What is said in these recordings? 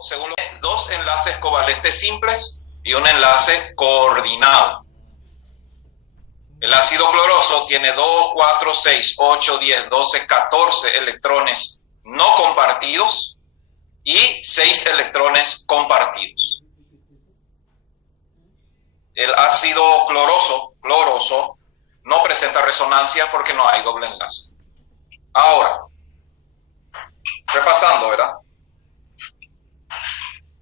según dos enlaces covalentes simples y un enlace coordinado. El ácido cloroso tiene 2, 4, 6, 8, 10, 12, 14 electrones no compartidos y 6 electrones compartidos. El ácido cloroso no presenta resonancia porque no hay doble enlace. Ahora, repasando, ¿verdad?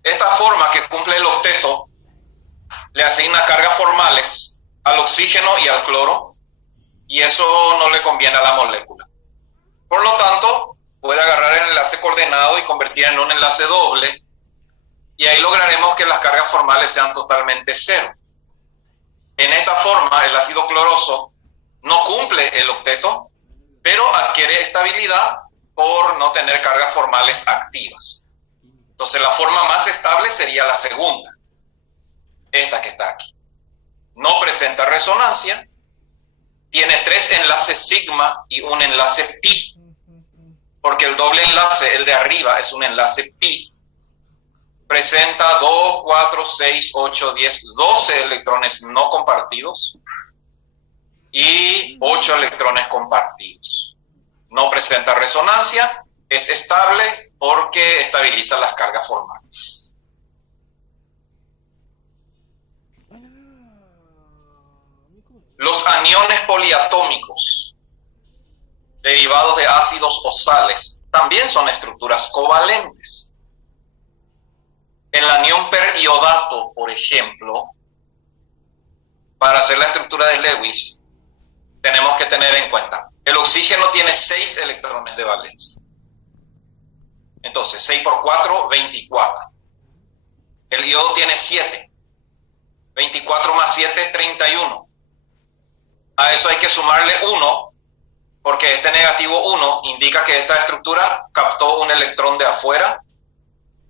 Esta forma que cumple el octeto le asigna cargas formales al oxígeno y al cloro, y eso no le conviene a la molécula. Por lo tanto, puede agarrar el enlace coordenado y convertir en un enlace doble, y ahí lograremos que las cargas formales sean totalmente cero. En esta forma, el ácido cloroso no cumple el octeto, pero adquiere estabilidad por no tener cargas formales activas. Entonces, la forma más estable sería la segunda, esta que está aquí. No presenta resonancia, tiene 3 enlaces sigma y un enlace pi, porque el doble enlace, el de arriba, es un enlace pi. Presenta 2, 4, 6, 8, 10, 12 electrones no compartidos y 8 electrones compartidos. No presenta resonancia, es estable porque estabiliza las cargas formales. Los aniones poliatómicos derivados de ácidos o sales también son estructuras covalentes. El anión periodato, por ejemplo, para hacer la estructura de Lewis, tenemos que tener en cuenta, el oxígeno tiene 6 electrones de valencia. Entonces, 6 por 4, 24. El iodo tiene 7. 24 más 7, 31. A eso hay que sumarle 1, porque este negativo 1 indica que esta estructura captó un electrón de afuera,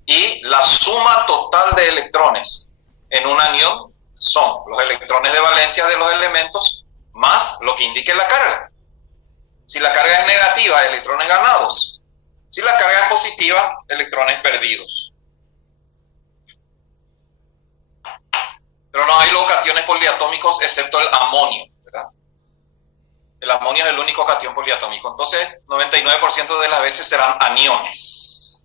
y la suma total de electrones en un anión son los electrones de valencia de los elementos más lo que indique la carga. Si la carga es negativa, electrones ganados. Si la carga es positiva, electrones perdidos. Pero no hay los cationes poliatómicos excepto el amonio, ¿verdad? El amonio es el único catión poliatómico. Entonces, 99% de las veces serán aniones.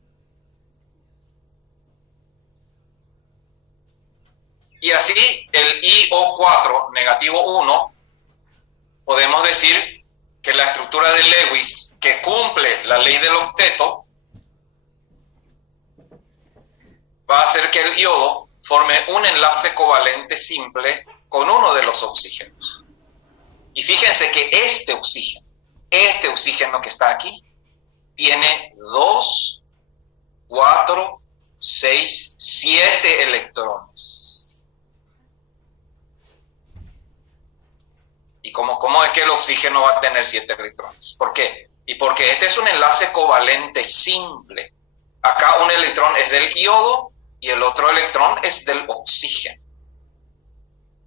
Y así, el IO4, negativo 1, podemos decir que la estructura de Lewis, que cumple la ley del octeto, va a hacer que el iodo forme un enlace covalente simple con uno de los oxígenos. Y fíjense que este oxígeno que está aquí, tiene 2, 4, 6, 7 electrones. ¿Y cómo es que el oxígeno va a tener 7 electrones? ¿Por qué? Y porque este es un enlace covalente simple. Acá un electrón es del iodo y el otro electrón es del oxígeno.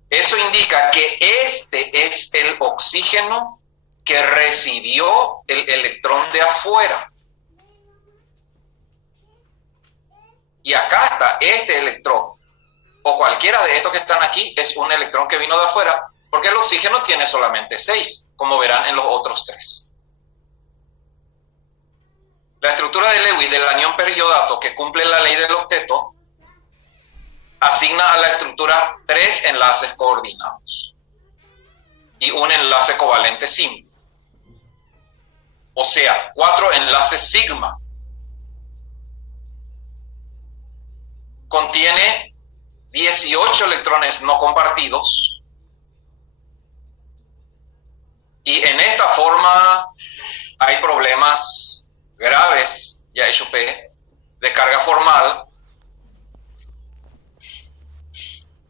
Eso indica que este es el oxígeno que recibió el electrón de afuera. Y acá está este electrón, o cualquiera de estos que están aquí, es un electrón que vino de afuera, porque el oxígeno tiene solamente 6, como verán en los otros 3. La estructura de Lewis del anión periodato, que cumple la ley del octeto, asigna a la estructura 3 enlaces coordinados y un enlace covalente simple. O sea, 4 enlaces sigma. Contiene 18 electrones no compartidos. Y en esta forma hay problemas graves, ya he chupé, de carga formal.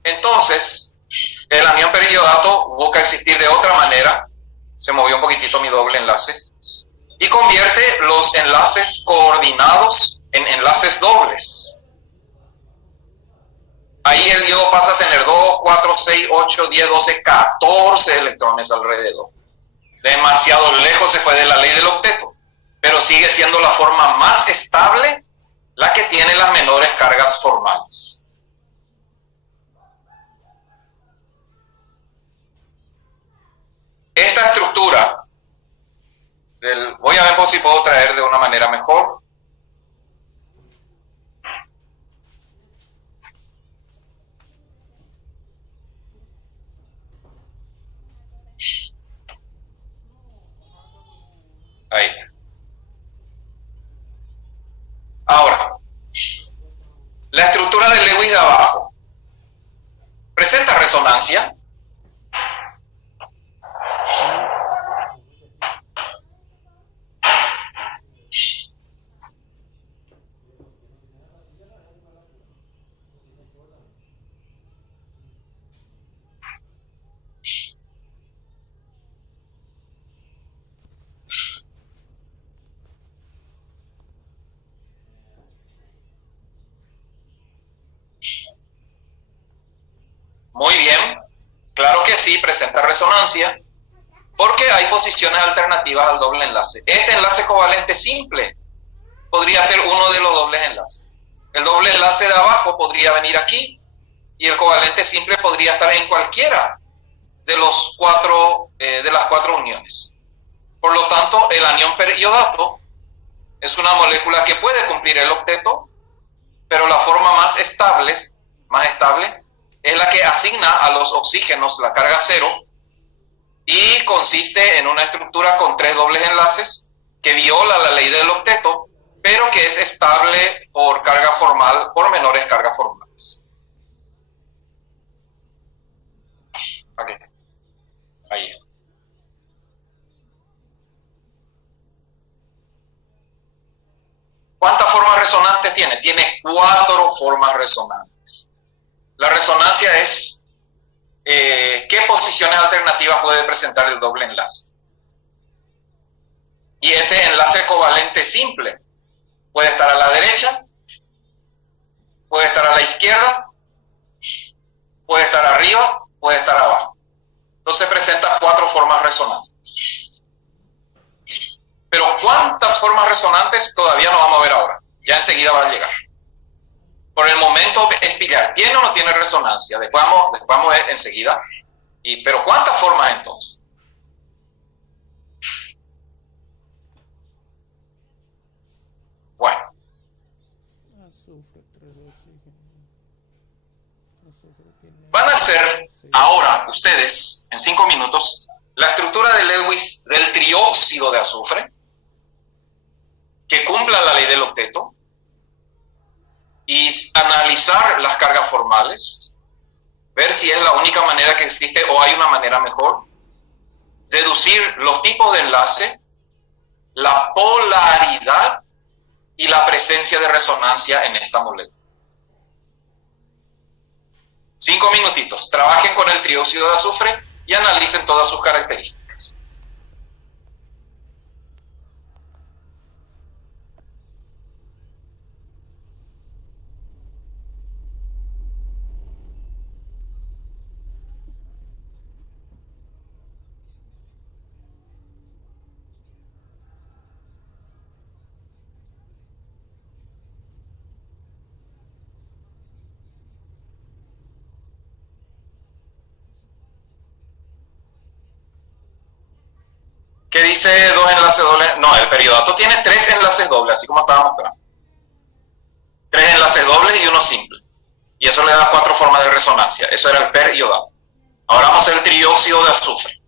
Entonces, el anión periodato busca existir de otra manera. Se movió un poquitito mi doble enlace. Y convierte los enlaces coordinados en enlaces dobles. Ahí el iodo pasa a tener 2, 4, 6, 8, 10, 12, 14 electrones alrededor. Demasiado lejos se fue de la ley del octeto, pero sigue siendo la forma más estable la que tiene las menores cargas formales. Esta estructura, voy a ver si puedo traer de una manera mejor. Ahí. Ahora, la estructura de Lewis de abajo presenta resonancia. Muy bien, claro que sí, presenta resonancia, porque hay posiciones alternativas al doble enlace. Este enlace covalente simple podría ser uno de los dobles enlaces. El doble enlace de abajo podría venir aquí, y el covalente simple podría estar en cualquiera de las cuatro uniones. Por lo tanto, el anión periodato es una molécula que puede cumplir el octeto, pero la forma más estable es la que asigna a los oxígenos la carga cero y consiste en una estructura con 3 dobles enlaces que viola la ley del octeto, pero que es estable por carga formal, por menores cargas formales. Okay. Ahí. ¿Cuántas formas resonantes tiene? Tiene 4 formas resonantes. La resonancia es qué posiciones alternativas puede presentar el doble enlace. Y ese enlace covalente simple puede estar a la derecha, puede estar a la izquierda, puede estar arriba, puede estar abajo. Entonces presenta 4 formas resonantes. Pero ¿cuántas formas resonantes? Todavía no vamos a ver ahora. Ya enseguida va a llegar. Por el momento es pillar, ¿tiene o no tiene resonancia? Después vamos a ver enseguida. Pero ¿cuántas formas entonces? Bueno. Van a hacer ahora ustedes, en 5 minutos, la estructura de Lewis del trióxido de azufre, que cumpla la ley del octeto, y analizar las cargas formales, ver si es la única manera que existe o hay una manera mejor, deducir los tipos de enlace, la polaridad y la presencia de resonancia en esta molécula. 5 minutitos, trabajen con el trióxido de azufre y analicen todas sus características. ¿Qué dice 2 enlaces dobles? No, el periodato tiene 3 enlaces dobles, así como estaba mostrando. 3 enlaces dobles y uno simple. Y eso le da 4 formas de resonancia. Eso era el periodato. Ahora vamos a hacer el trióxido de azufre.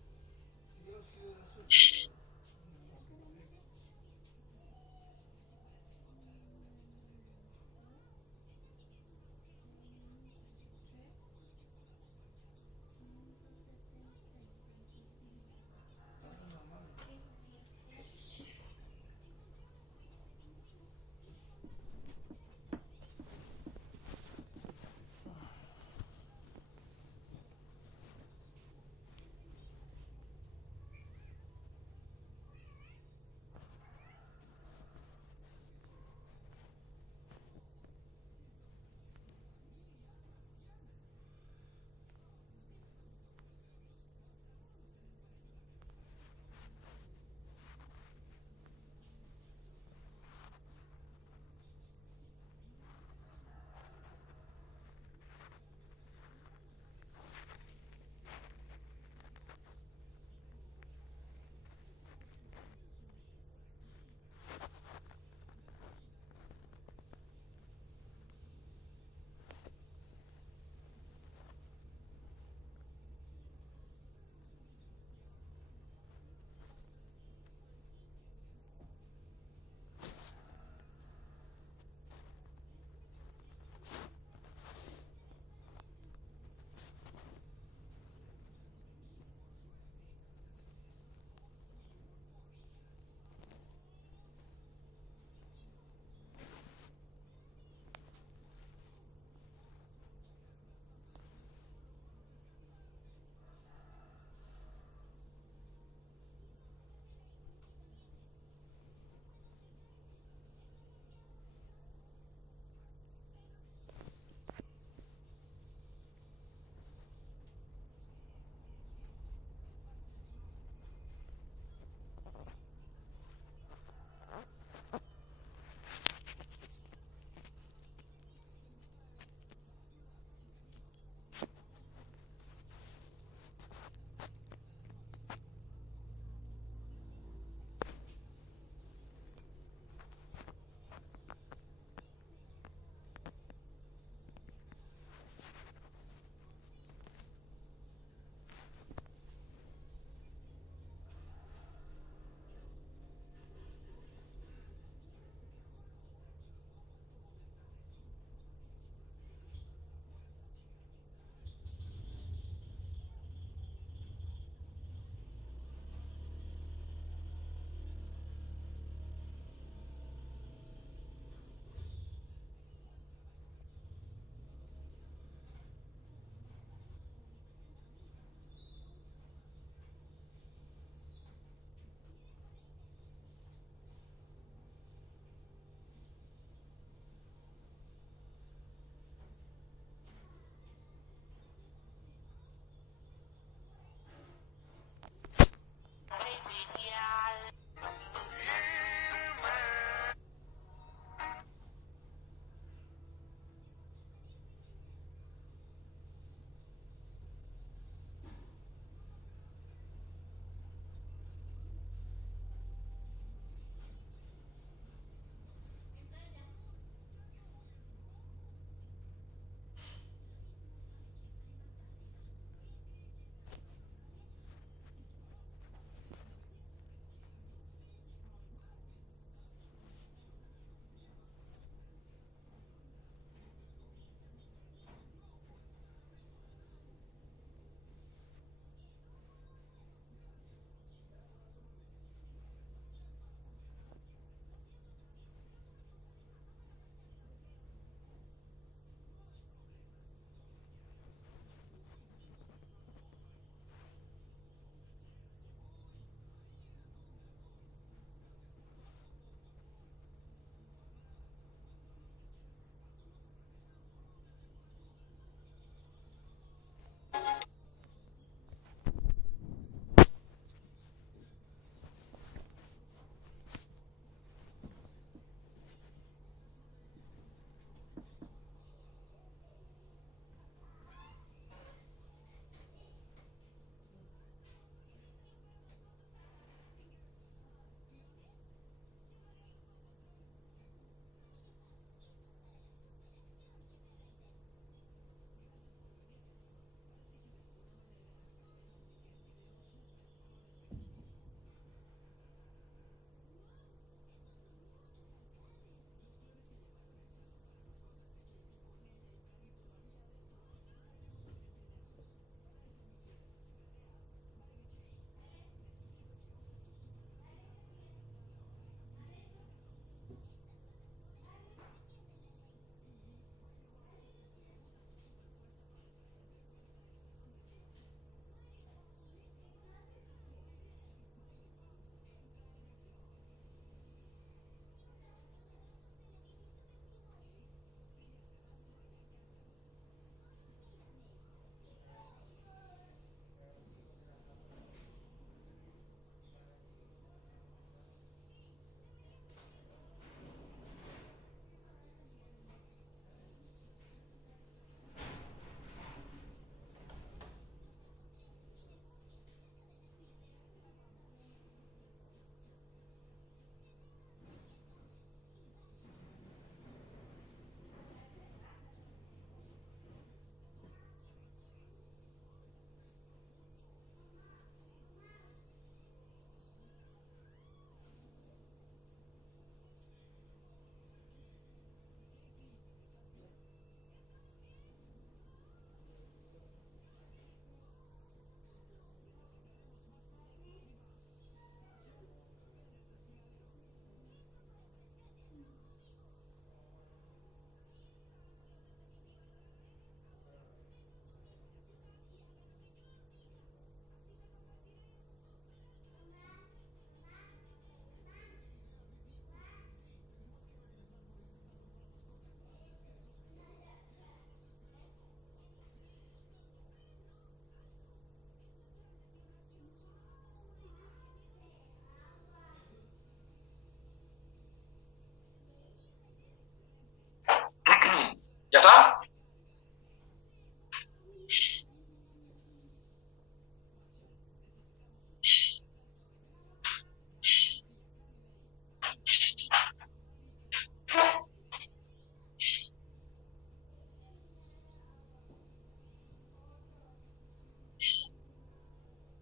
¿Ya está?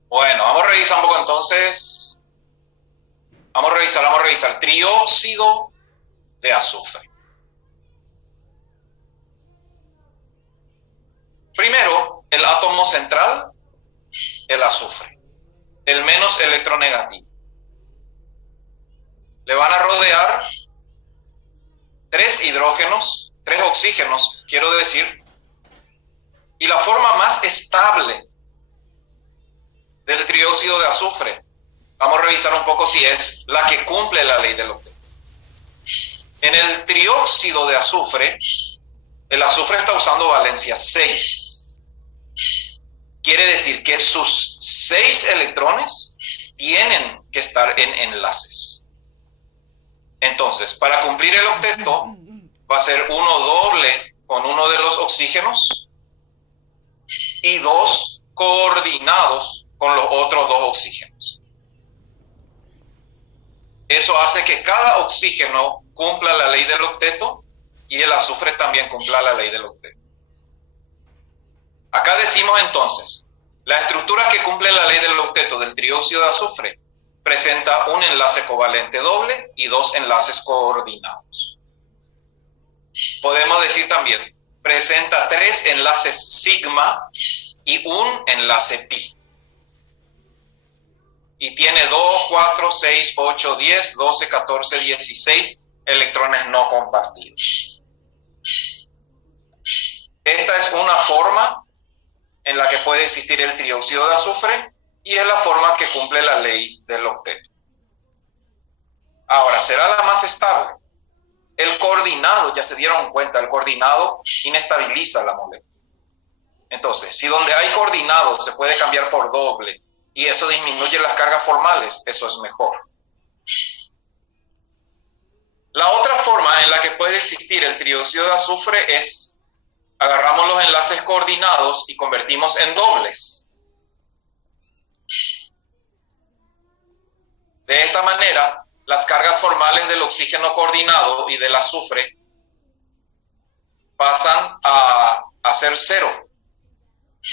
Bueno, vamos a revisar un poco entonces. Vamos a revisar. Trióxido de azufre. Primero, el átomo central, el azufre, el menos electronegativo. Le van a rodear 3 hidrógenos, 3 oxígenos, quiero decir, y la forma más estable del trióxido de azufre, vamos a revisar un poco si es la que cumple la ley del octeto. En el trióxido de azufre, el azufre está usando valencia 6. Quiere decir que sus 6 electrones tienen que estar en enlaces. Entonces, para cumplir el octeto, va a ser uno doble con uno de los oxígenos y 2 coordinados con los otros 2 oxígenos. Eso hace que cada oxígeno cumpla la ley del octeto y el azufre también cumpla la ley del octeto. Acá decimos entonces, la estructura que cumple la ley del octeto del trióxido de azufre presenta un enlace covalente doble y 2 enlaces coordinados. Podemos decir también, presenta 3 enlaces sigma y un enlace pi. Y tiene 2, 4, 6, 8, 10, 12, 14, 16 electrones no compartidos. Esta es una forma en la que puede existir el trióxido de azufre y es la forma que cumple la ley del octeto. Ahora, ¿será la más estable? El coordinado, ya se dieron cuenta, el coordinado inestabiliza la molécula. Entonces, si donde hay coordinado se puede cambiar por doble y eso disminuye las cargas formales, eso es mejor. La otra forma en la que puede existir el trióxido de azufre es, agarramos los enlaces coordinados y convertimos en dobles. De esta manera, las cargas formales del oxígeno coordinado y del azufre pasan a ser 0.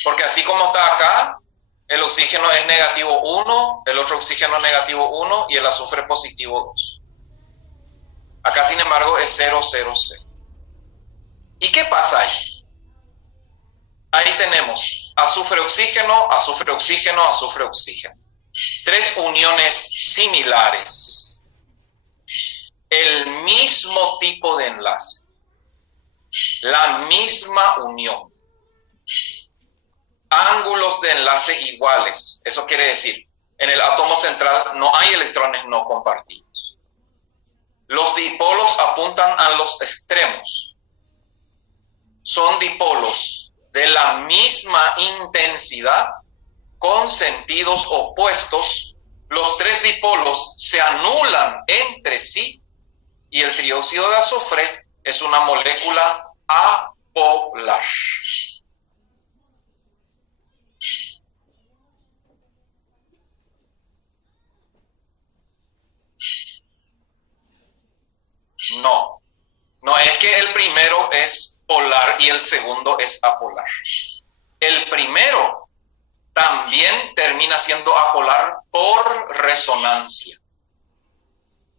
Porque así como está acá, el oxígeno es negativo 1, el otro oxígeno es negativo 1 y el azufre positivo 2. Acá, sin embargo, es 0, 0, 0. ¿Y qué pasa ahí? Ahí tenemos azufre-oxígeno, azufre-oxígeno, azufre-oxígeno. 3 uniones similares. El mismo tipo de enlace. La misma unión. Ángulos de enlace iguales. Eso quiere decir, en el átomo central no hay electrones no compartidos. Los dipolos apuntan a los extremos. Son dipolos de la misma intensidad con sentidos opuestos. Los 3 dipolos se anulan entre sí y el trióxido de azufre es una molécula apolar. No es que el primero es polar y el segundo es apolar. El primero también termina siendo apolar por resonancia.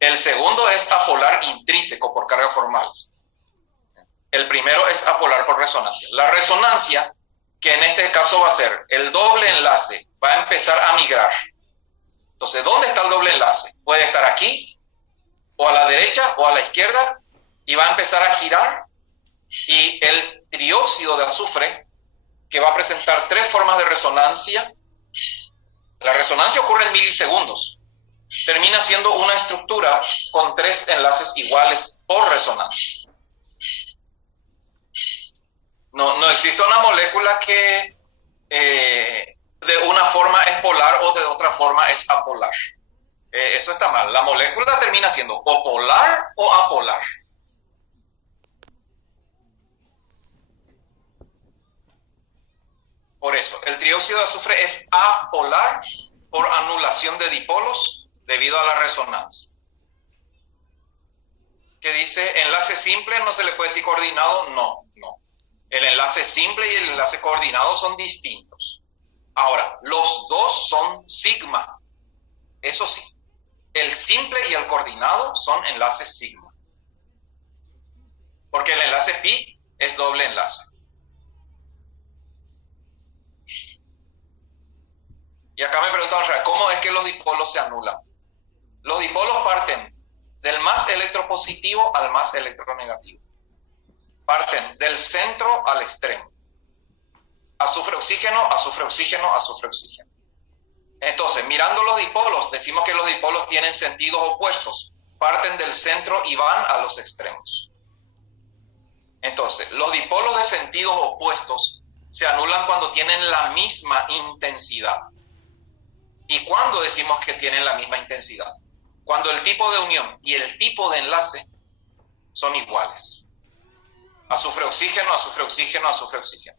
El segundo es apolar intrínseco por cargas formales. El primero es apolar por resonancia. La resonancia, que en este caso va a ser el doble enlace, va a empezar a migrar. Entonces, ¿dónde está el doble enlace? Puede estar aquí, o a la derecha, o a la izquierda, y va a empezar a girar, y el trióxido de azufre, que va a presentar 3 formas de resonancia. La resonancia ocurre en milisegundos. Termina siendo una estructura con 3 enlaces iguales por resonancia. No existe una molécula que de una forma es polar o de otra forma es apolar. Eso está mal. La molécula termina siendo o polar o apolar. trióxido de azufre es apolar por anulación de dipolos debido a la resonancia. ¿Qué dice? Enlace simple, no se le puede decir coordinado. No. El enlace simple y el enlace coordinado son distintos. Ahora, los dos son sigma. Eso sí, el simple y el coordinado son enlaces sigma. Porque el enlace pi es doble enlace. Y acá me preguntan, ¿cómo es que los dipolos se anulan? Los dipolos parten del más electropositivo al más electronegativo. Parten del centro al extremo. Azufre-oxígeno, azufre-oxígeno, azufre-oxígeno. Entonces, mirando los dipolos, decimos que los dipolos tienen sentidos opuestos. Parten del centro y van a los extremos. Entonces, los dipolos de sentidos opuestos se anulan cuando tienen la misma intensidad. ¿Y cuándo decimos que tienen la misma intensidad? Cuando el tipo de unión y el tipo de enlace son iguales. Azufre-oxígeno, azufre-oxígeno, azufre-oxígeno.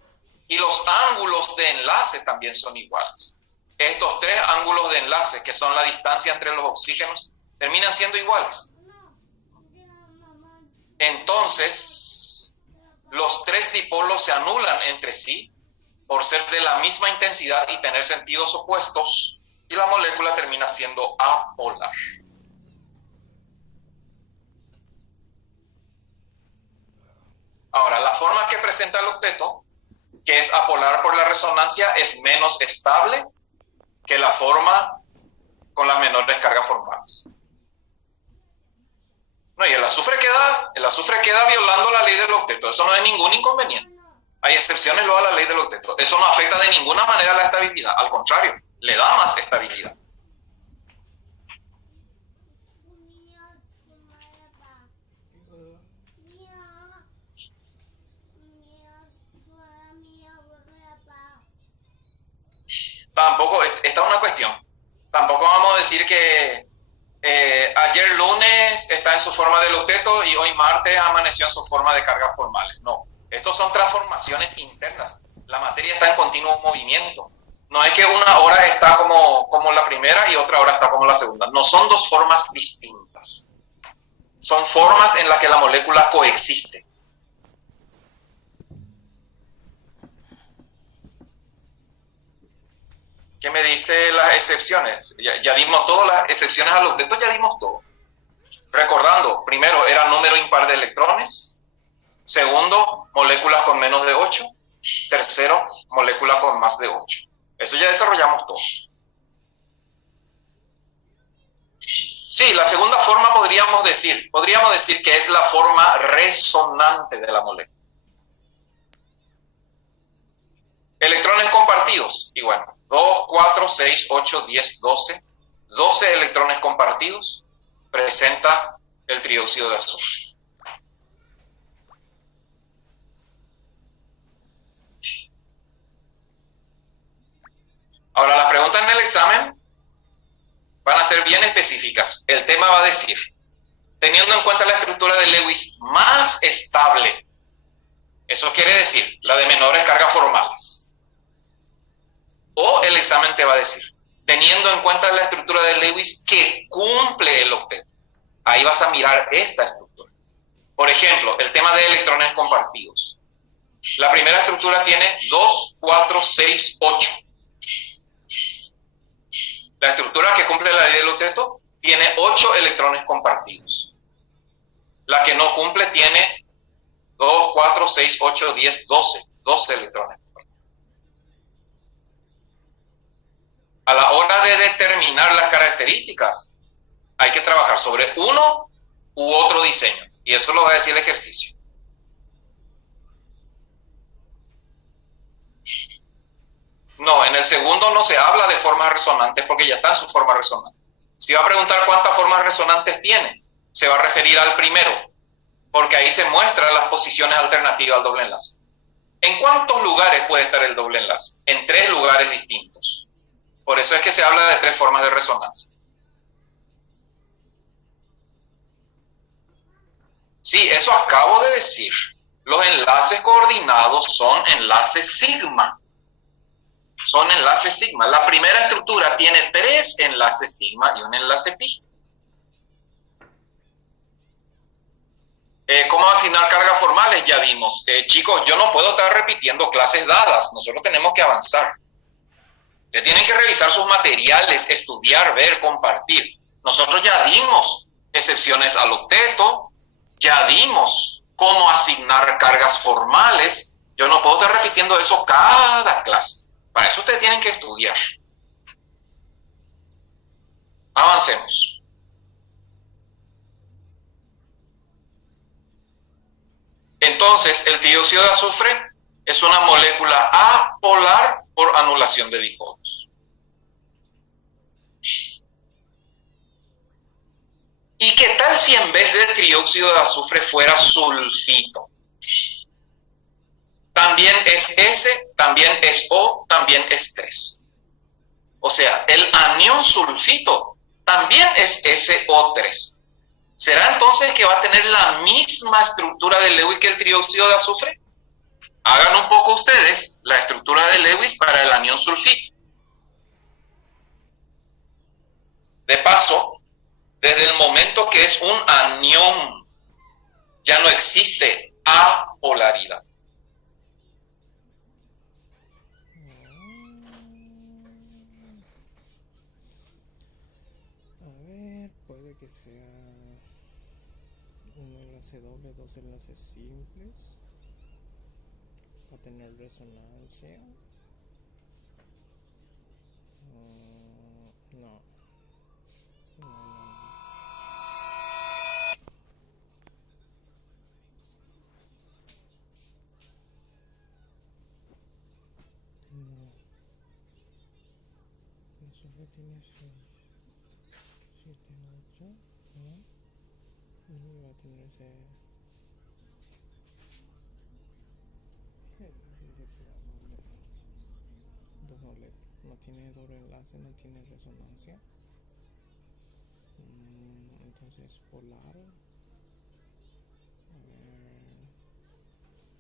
Y los ángulos de enlace también son iguales. Estos tres ángulos de enlace, que son la distancia entre los oxígenos, terminan siendo iguales. Entonces, los tres dipolos se anulan entre sí por ser de la misma intensidad y tener sentidos opuestos, y la molécula termina siendo apolar. Ahora, la forma que presenta el octeto, que es apolar por la resonancia, es menos estable que la forma con las menores cargas formales. No, y el azufre queda violando la ley del octeto. Eso no es ningún inconveniente. Hay excepciones luego a la ley del octeto. Eso no afecta de ninguna manera la estabilidad. Al contrario, le da más estabilidad. Tampoco, esta es una cuestión. Tampoco vamos a decir que ayer lunes está en su forma del octeto y hoy martes amaneció en su forma de cargas formales. No, estos son transformaciones internas. La materia está en continuo movimiento. No es que una hora está como la primera y otra hora está como la segunda. No son dos formas distintas. Son formas en las que la molécula coexiste. ¿Qué me dice las excepciones? Ya dimos todas las excepciones al octeto, ya dimos todo. Recordando, primero era número impar de electrones. Segundo, moléculas con menos de 8. Tercero, molécula con más de 8. Eso ya desarrollamos todo. Sí, la segunda forma podríamos decir que es la forma resonante de la molécula. Electrones compartidos, y bueno, 2, 4, 6, 8, 10, 12. 12 electrones compartidos presenta el trióxido de azufre. Ahora, las preguntas en el examen van a ser bien específicas. El tema va a decir, teniendo en cuenta la estructura de Lewis más estable, eso quiere decir la de menores cargas formales. O el examen te va a decir, teniendo en cuenta la estructura de Lewis que cumple el octeto. Ahí vas a mirar esta estructura. Por ejemplo, el tema de electrones compartidos. La primera estructura tiene 2, 4, 6, 8. La estructura que cumple la ley del octeto tiene 8 electrones compartidos. La que no cumple tiene 2, 4, 6, 8, 10, 12. 12 electrones. A la hora de determinar las características, hay que trabajar sobre uno u otro diseño. Y eso lo va a decir el ejercicio. No, en el segundo no se habla de formas resonantes porque ya está en su forma resonante. Si va a preguntar cuántas formas resonantes tiene, se va a referir al primero, porque ahí se muestran las posiciones alternativas al doble enlace. ¿En cuántos lugares puede estar el doble enlace? En 3 lugares distintos. Por eso es que se habla de 3 formas de resonancia. Sí, eso acabo de decir. Los enlaces coordinados son enlaces sigma. Son enlaces sigma. La primera estructura tiene 3 enlaces sigma y un enlace pi. ¿Cómo asignar cargas formales? Ya vimos. Chicos, yo no puedo estar repitiendo clases dadas. Nosotros tenemos que avanzar. Ustedes tienen que revisar sus materiales, estudiar, ver, compartir. Nosotros ya dimos excepciones al octeto, ya dimos cómo asignar cargas formales. Yo no puedo estar repitiendo eso cada clase. Para eso ustedes tienen que estudiar. Avancemos. Entonces, el dióxido de azufre es una molécula apolar por anulación de dipolos. ¿Y qué tal si en vez de trióxido de azufre fuera sulfito? También es S, también es O, también es 3. O sea, el anión sulfito también es SO3. ¿Será entonces que va a tener la misma estructura de Lewis que el trióxido de azufre? Hagan un poco ustedes la estructura de Lewis para el anión sulfito. De paso, desde el momento que es un anión, ya no existe apolaridad. A ver, puede que sea un enlace doble, dos enlaces simples. Va a tener resonancia. No. Eso tiene 6, 7, 8, ¿no? Y va a tener ese... dos moléculas. No tiene doble enlace, no tiene resonancia. Entonces polar. A ver,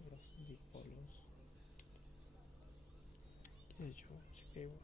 los dipolos. ¿Qué sé yo? Escribo.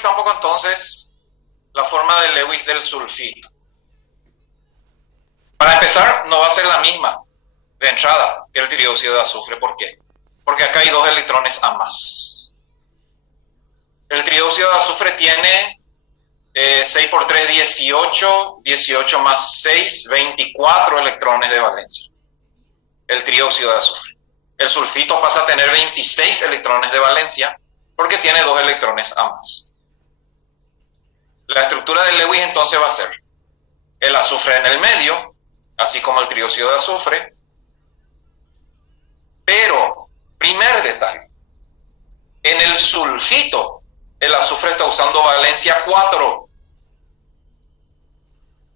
revisar un poco entonces la forma de Lewis del sulfito. Para empezar, no va a ser la misma de entrada que el trióxido de azufre. ¿Por qué? Porque acá hay 2 electrones a más. El trióxido de azufre tiene 6 por 3, 18, 18 más 6, 24 electrones de valencia. El trióxido de azufre. El sulfito pasa a tener 26 electrones de valencia porque tiene 2 electrones a más. La estructura de Lewis entonces va a ser el azufre en el medio, así como el trióxido de azufre. Pero, primer detalle, en el sulfito el azufre está usando valencia 4.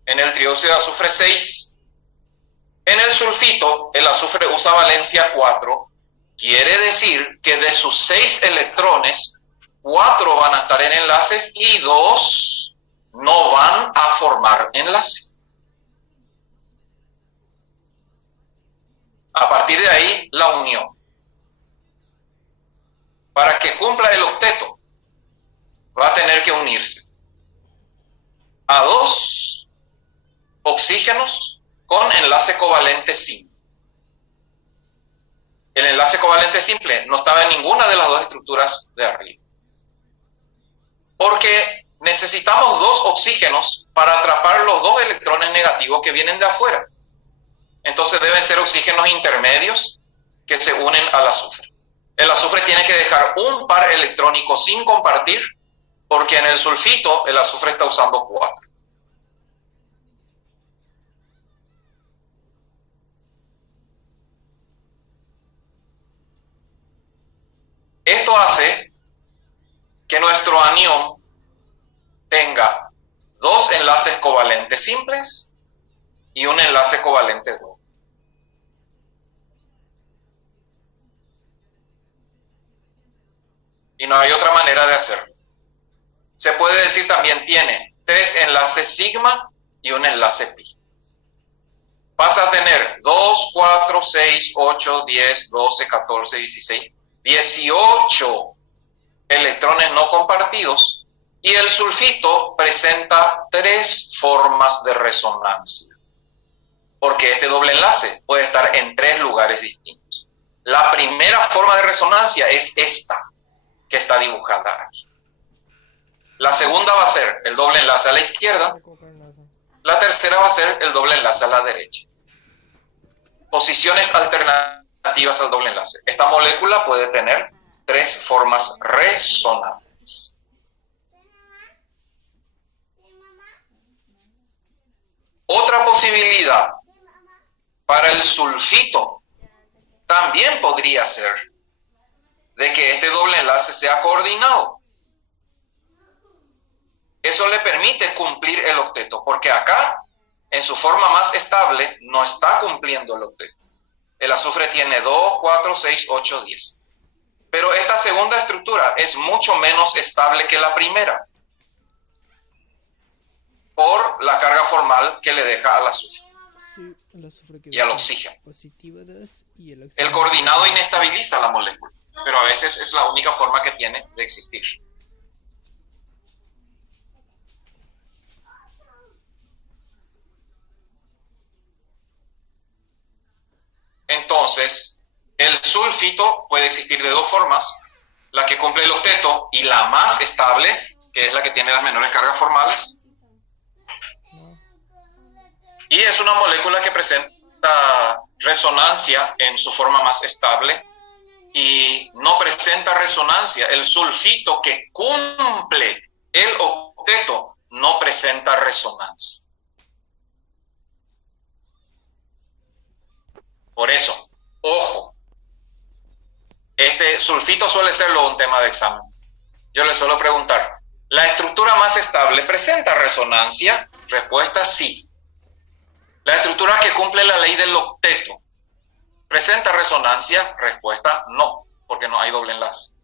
En el trióxido de azufre 6. En el sulfito el azufre usa valencia 4. Quiere decir que de sus 6 electrones, 4 van a estar en enlaces y 2 no van a formar enlace. A partir de ahí, la unión. Para que cumpla el octeto, va a tener que unirse a 2 oxígenos con enlace covalente simple. El enlace covalente simple no estaba en ninguna de las 2 estructuras de arriba. Porque necesitamos 2 oxígenos para atrapar los 2 electrones negativos que vienen de afuera. Entonces deben ser oxígenos intermedios que se unen al azufre. El azufre tiene que dejar un par electrónico sin compartir, porque en el sulfito el azufre está usando 4. Esto hace que nuestro anión tenga 2 enlaces covalentes simples y un enlace covalente doble. Y no hay otra manera de hacerlo. Se puede decir también tiene 3 enlaces sigma y un enlace pi. Pasa a tener 2, 4, 6, 8, 10, 12, 14, 16, 18 electrones no compartidos, y el sulfito presenta 3 formas de resonancia, porque este doble enlace puede estar en 3 lugares distintos. La primera forma de resonancia es esta, que está dibujada aquí. La segunda va a ser el doble enlace a la izquierda. La tercera va a ser el doble enlace a la derecha. Posiciones alternativas al doble enlace. Esta molécula puede tener 3 formas resonantes. Otra posibilidad para el sulfito también podría ser de que este doble enlace sea coordinado. Eso le permite cumplir el octeto, porque acá, en su forma más estable, no está cumpliendo el octeto. El azufre tiene 2, 4, 6, 8, 10. Pero esta segunda estructura es mucho menos estable que la primera, por la carga formal que le deja al azufre. Sí, el azufre y al oxígeno. Positivo 2 y el El coordinado inestabiliza la molécula, pero a veces es la única forma que tiene de existir. Entonces, el sulfito puede existir de 2 formas: la que cumple el octeto y la más estable, que es la que tiene las menores cargas formales. Y es una molécula que presenta resonancia en su forma más estable y no presenta resonancia. El sulfito que cumple el octeto no presenta resonancia. Por eso, ojo, este sulfito suele ser luego un tema de examen. Yo le suelo preguntar, ¿la estructura más estable presenta resonancia? Respuesta, sí. La estructura que cumple la ley del octeto, ¿presenta resonancia? Respuesta, no, porque no hay doble enlace.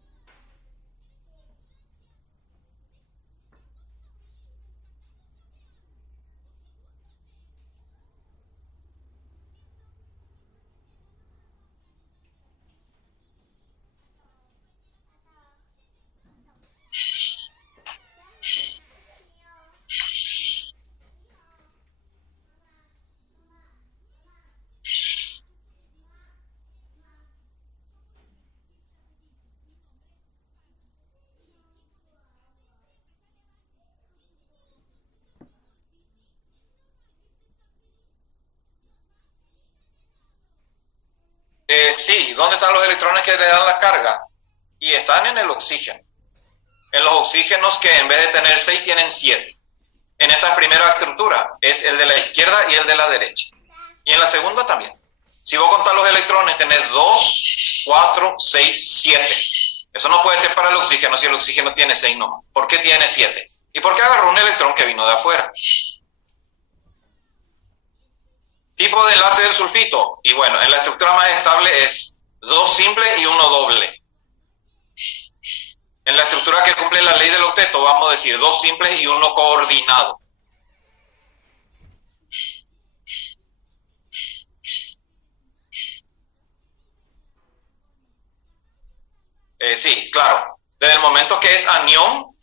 Sí, ¿dónde están los electrones que le dan la carga? Y están en el oxígeno. En los oxígenos que en vez de tener 6 tienen 7. En esta primera estructura es el de la izquierda y el de la derecha. Y en la segunda también. Si vos contás los electrones, tenés 2, 4, 6, 7. Eso no puede ser para el oxígeno si el oxígeno tiene 6 nomás. ¿Por qué tiene 7? ¿Y por qué agarró un electrón que vino de afuera? Tipo de enlace del sulfito. Y bueno, en la estructura más estable es 2 simples y 1 doble. En la estructura que cumple la ley del octeto, vamos a decir 2 simples y 1 coordinado. Sí, claro. Desde el momento que es anión,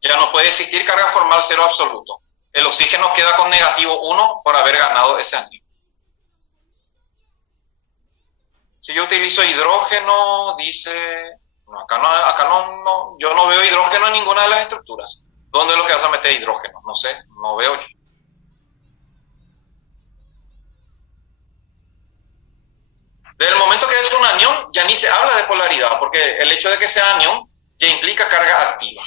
ya no puede existir carga formal cero absoluto. El oxígeno queda con negativo 1 por haber ganado ese anión. Si yo utilizo hidrógeno, dice... No, acá no, yo no veo hidrógeno en ninguna de las estructuras. ¿Dónde es lo que vas a meter hidrógeno? No sé, no veo yo. Desde el momento que es un anión, ya ni se habla de polaridad, porque el hecho de que sea anión ya implica carga activa.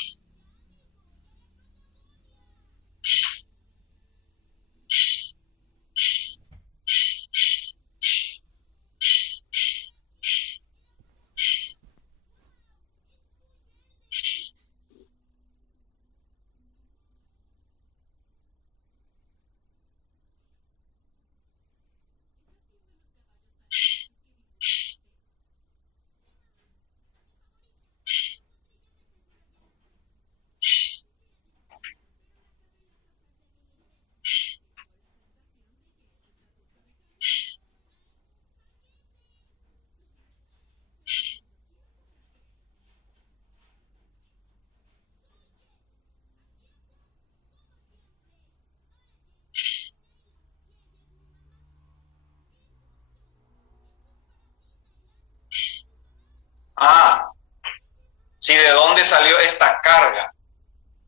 Sí, ¿de dónde salió esta carga?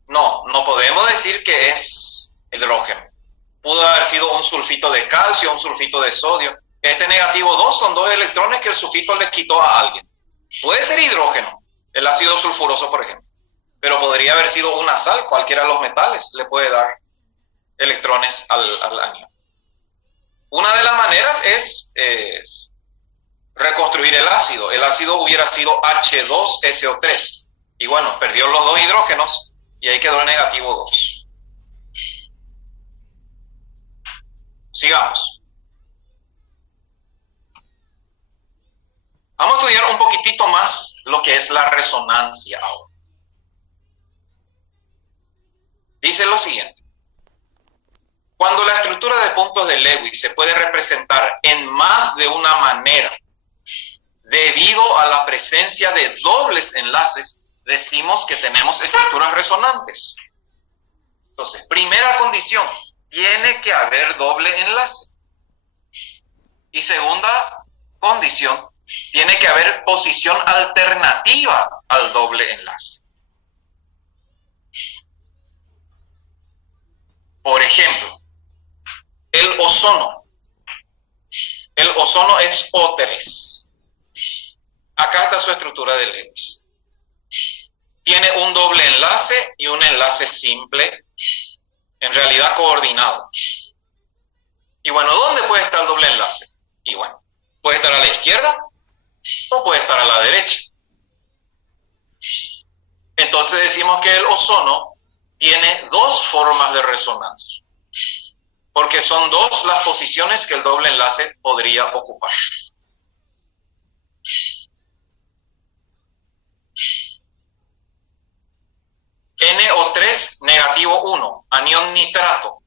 No podemos decir que es hidrógeno. Pudo haber sido un sulfito de calcio, un sulfito de sodio. Este negativo 2 son 2 electrones que el sulfito le quitó a alguien. Puede ser hidrógeno, el ácido sulfuroso, por ejemplo. Pero podría haber sido una sal, cualquiera de los metales le puede dar electrones al anión. Una de las maneras es reconstruir el ácido. El ácido hubiera sido H2SO3. Y bueno, perdió los 2 hidrógenos y ahí quedó el negativo 2. Sigamos. Vamos a estudiar un poquitito más lo que es la resonancia ahora. Dice lo siguiente. Cuando la estructura de puntos de Lewis se puede representar en más de una manera, debido a la presencia de dobles enlaces, decimos que tenemos estructuras resonantes. Entonces, primera condición, tiene que haber doble enlace. Y segunda condición, tiene que haber posición alternativa al doble enlace. Por ejemplo, el ozono. El ozono es O3. Acá está su estructura de Lewis. Tiene un doble enlace y un enlace simple, en realidad coordinado. Y bueno, ¿dónde puede estar el doble enlace? Y bueno, puede estar a la izquierda o puede estar a la derecha. Entonces decimos que el ozono tiene 2 formas de resonancia, porque son 2 las posiciones que el doble enlace podría ocupar. NO3 negativo 1, anión nitrato.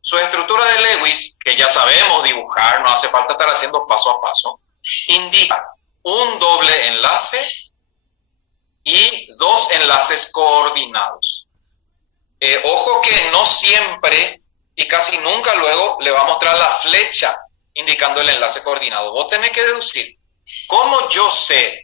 Su estructura de Lewis, que ya sabemos dibujar, no hace falta estar haciendo paso a paso, indica un doble enlace y 2 enlaces coordinados. Ojo que no siempre y casi nunca luego le va a mostrar la flecha indicando el enlace coordinado. Vos tenés que deducir. ¿Cómo yo sé?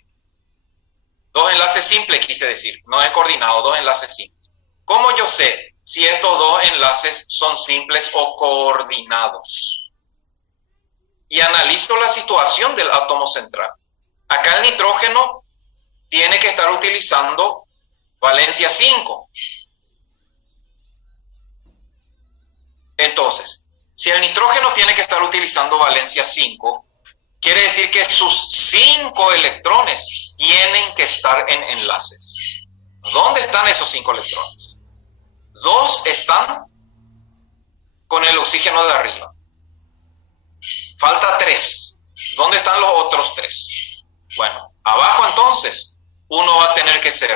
2 enlaces simples quise decir, no es coordinado, 2 enlaces simples. ¿Cómo yo sé si estos 2 enlaces son simples o coordinados? y analizo la situación del átomo central. Acá el nitrógeno tiene que estar utilizando valencia 5. Entonces, si el nitrógeno tiene que estar utilizando valencia 5, quiere decir que sus 5 electrones tienen que estar en enlaces. ¿Dónde están esos 5 electrones? 2 están con el oxígeno de arriba. Falta 3. ¿Dónde están los otros 3? Bueno, abajo entonces, uno va a tener que ser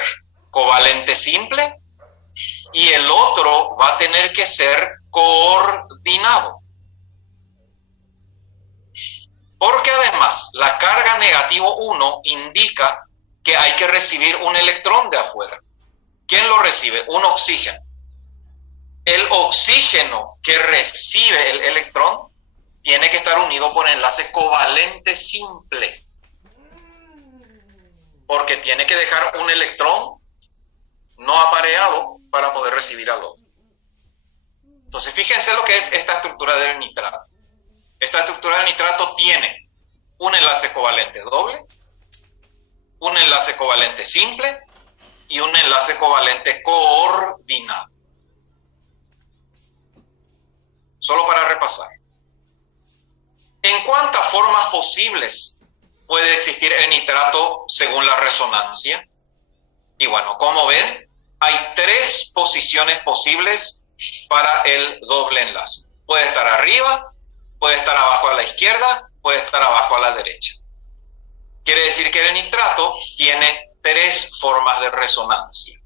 covalente simple y el otro va a tener que ser coordinado. Porque además, la carga negativo 1 indica que hay que recibir un electrón de afuera. ¿Quién lo recibe? Un oxígeno. El oxígeno que recibe el electrón tiene que estar unido por enlace covalente simple. Porque tiene que dejar un electrón no apareado para poder recibir al otro. Entonces, fíjense lo que es esta estructura del nitrato. Esta estructura del nitrato tiene un enlace covalente doble, un enlace covalente simple y un enlace covalente coordinado. Solo para repasar. ¿En cuántas formas posibles puede existir el nitrato según la resonancia? Y bueno, como ven, hay 3 posiciones posibles para el doble enlace. Puede estar arriba, puede estar abajo a la izquierda, puede estar abajo a la derecha. Quiere decir que el nitrato tiene 3 formas de resonancia.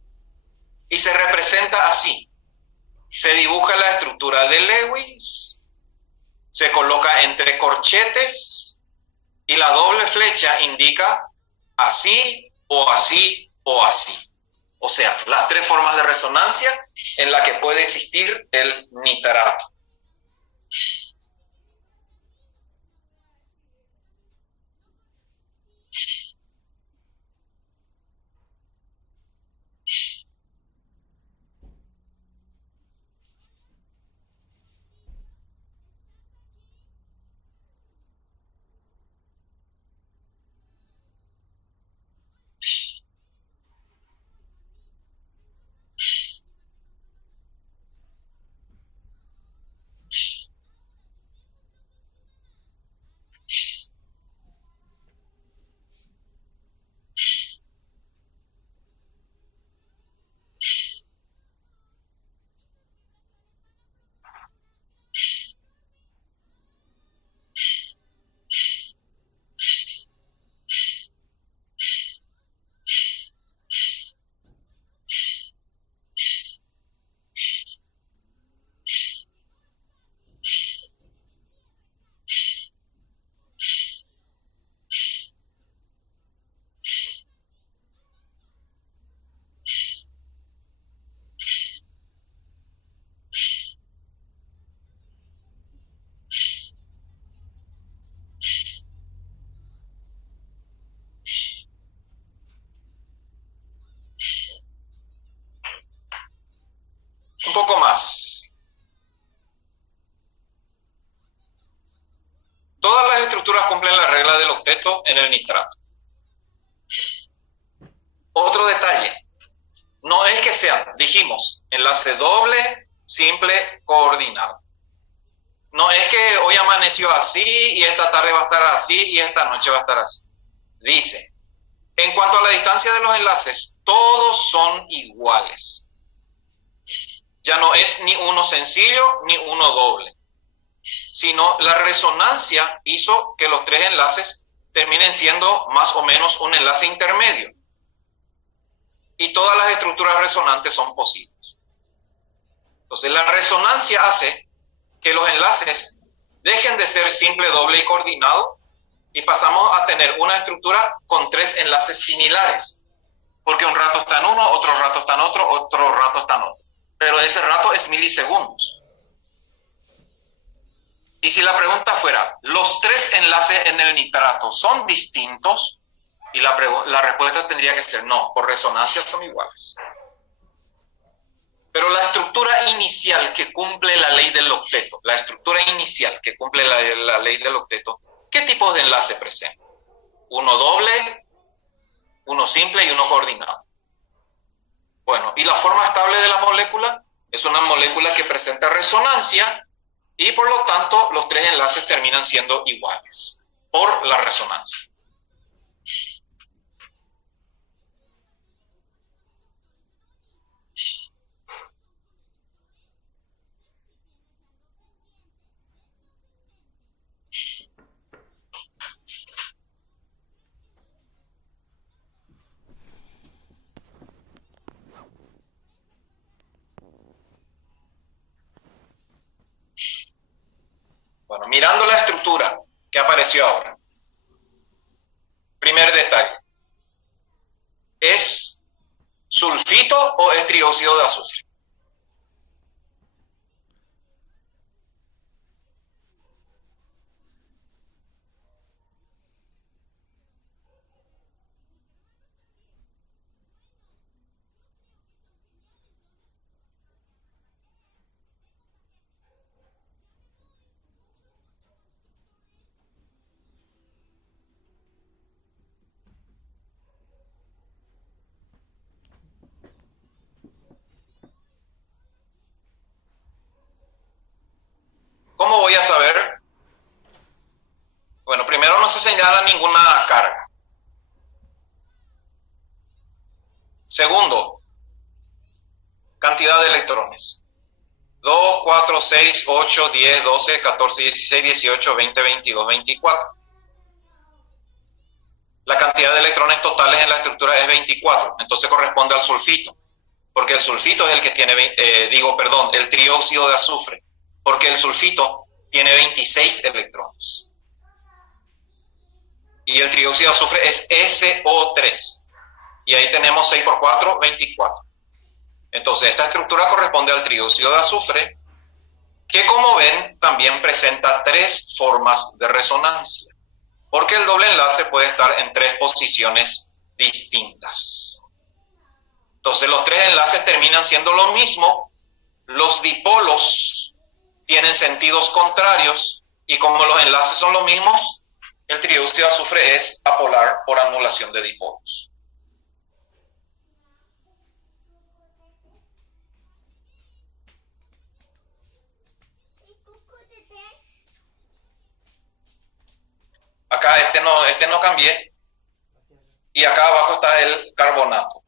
Y se representa así. Se dibuja la estructura de Lewis, se coloca entre corchetes y la doble flecha indica así o así o así. O sea, las 3 formas de resonancia en las que puede existir el nitrato. Un poco más. Todas las estructuras cumplen la regla del octeto en el nitrato. Otro detalle, no es que sean, dijimos, enlace doble, simple, coordinado. No es que hoy amaneció así y esta tarde va a estar así y esta noche va a estar así. Dice, en cuanto a la distancia de los enlaces, todos son iguales. Ya no es ni uno sencillo ni uno doble, sino la resonancia hizo que los 3 enlaces terminen siendo más o menos un enlace intermedio. Y todas las estructuras resonantes son posibles. Entonces, la resonancia hace que los enlaces dejen de ser simple, doble y coordinado y pasamos a tener una estructura con 3 enlaces similares. Porque un rato está en uno, otro rato está en otro rato está en otro. Pero ese rato es milisegundos. Y si la pregunta fuera, ¿los 3 enlaces en el nitrato son distintos? Y la respuesta tendría que ser no, por resonancia son iguales. Pero la estructura inicial que cumple la ley del octeto, la estructura inicial que cumple la ley del octeto, ¿qué tipos de enlace presenta? Uno doble, uno simple y uno coordinado. Bueno, y la forma estable de la molécula es una molécula que presenta resonancia y por lo tanto los tres enlaces terminan siendo iguales por la resonancia. Bueno, mirando la estructura que apareció ahora. Primer detalle. ¿Es sulfito o es trióxido de azufre? ¿Cómo voy a saber? Bueno, primero no se señala ninguna carga. Segundo, cantidad de electrones. 2, 4, 6, 8, 10, 12, 14, 16, 18, 20, 22, 24. La cantidad de electrones totales en la estructura es 24, entonces corresponde al sulfito, porque el sulfito es el que tiene, el trióxido de azufre, porque el sulfito tiene 26 electrones. Y el trióxido de azufre es SO3. Y ahí tenemos 6 por 4, 24. Entonces esta estructura corresponde al trióxido de azufre, que como ven también presenta tres formas de resonancia, porque el doble enlace puede estar en tres posiciones distintas. Entonces los tres enlaces terminan siendo lo mismo. Los dipolos tienen sentidos contrarios y como los enlaces son los mismos, el trióxido de azufre es apolar por anulación de dipolos. Acá este no cambié. Y acá abajo está el carbonato.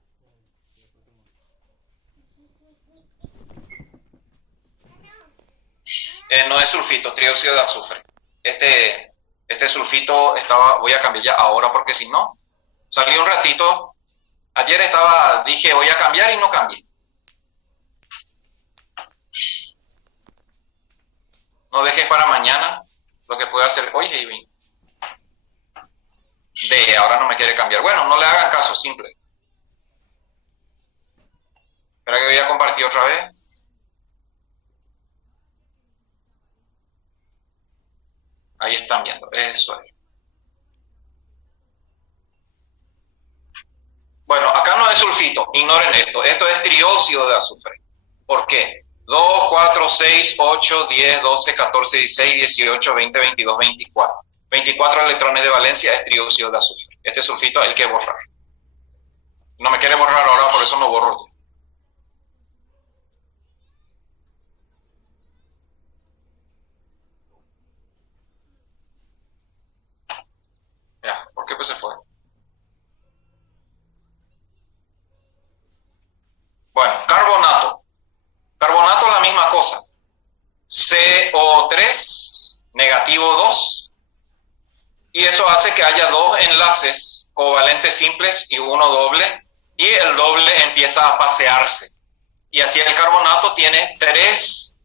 No es sulfito, trióxido de azufre. Este sulfito voy a cambiar ya ahora porque si no, salí un ratito. Ayer dije voy a cambiar y no cambié. No dejes para mañana lo que pueda hacer. Oye, ahora no me quiere cambiar. Bueno, no le hagan caso, simple. Espera que voy a compartir otra vez. Ahí están viendo, eso es. Bueno, acá no es sulfito, ignoren esto. Esto es trióxido de azufre. ¿Por qué? 2, 4, 6, 8, 10, 12, 14, 16, 18, 20, 22, 24. 24 electrones de valencia es trióxido de azufre. Este sulfito hay que borrar. No me quiere borrar ahora, por eso no borro. Ya, ¿por qué pues se fue? Bueno, carbonato. Carbonato la misma cosa. CO3, negativo 2. Y eso hace que haya dos enlaces covalentes simples y uno doble. Y el doble empieza a pasearse. Y así el carbonato tiene tres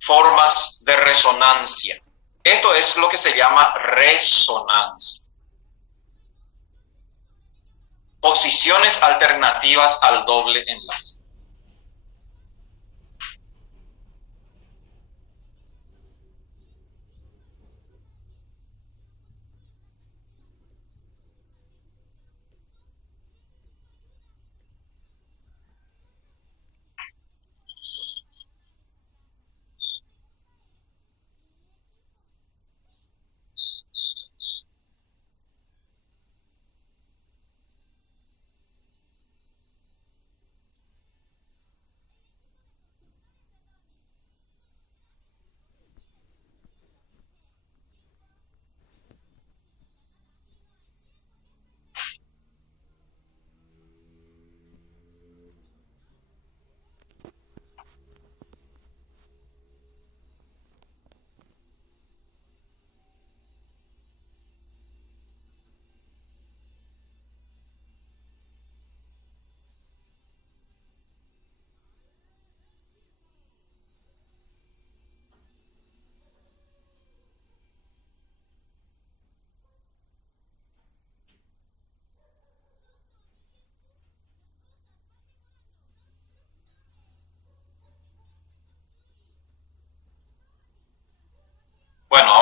formas de resonancia. Esto es lo que se llama resonancia. Posiciones alternativas al doble enlace.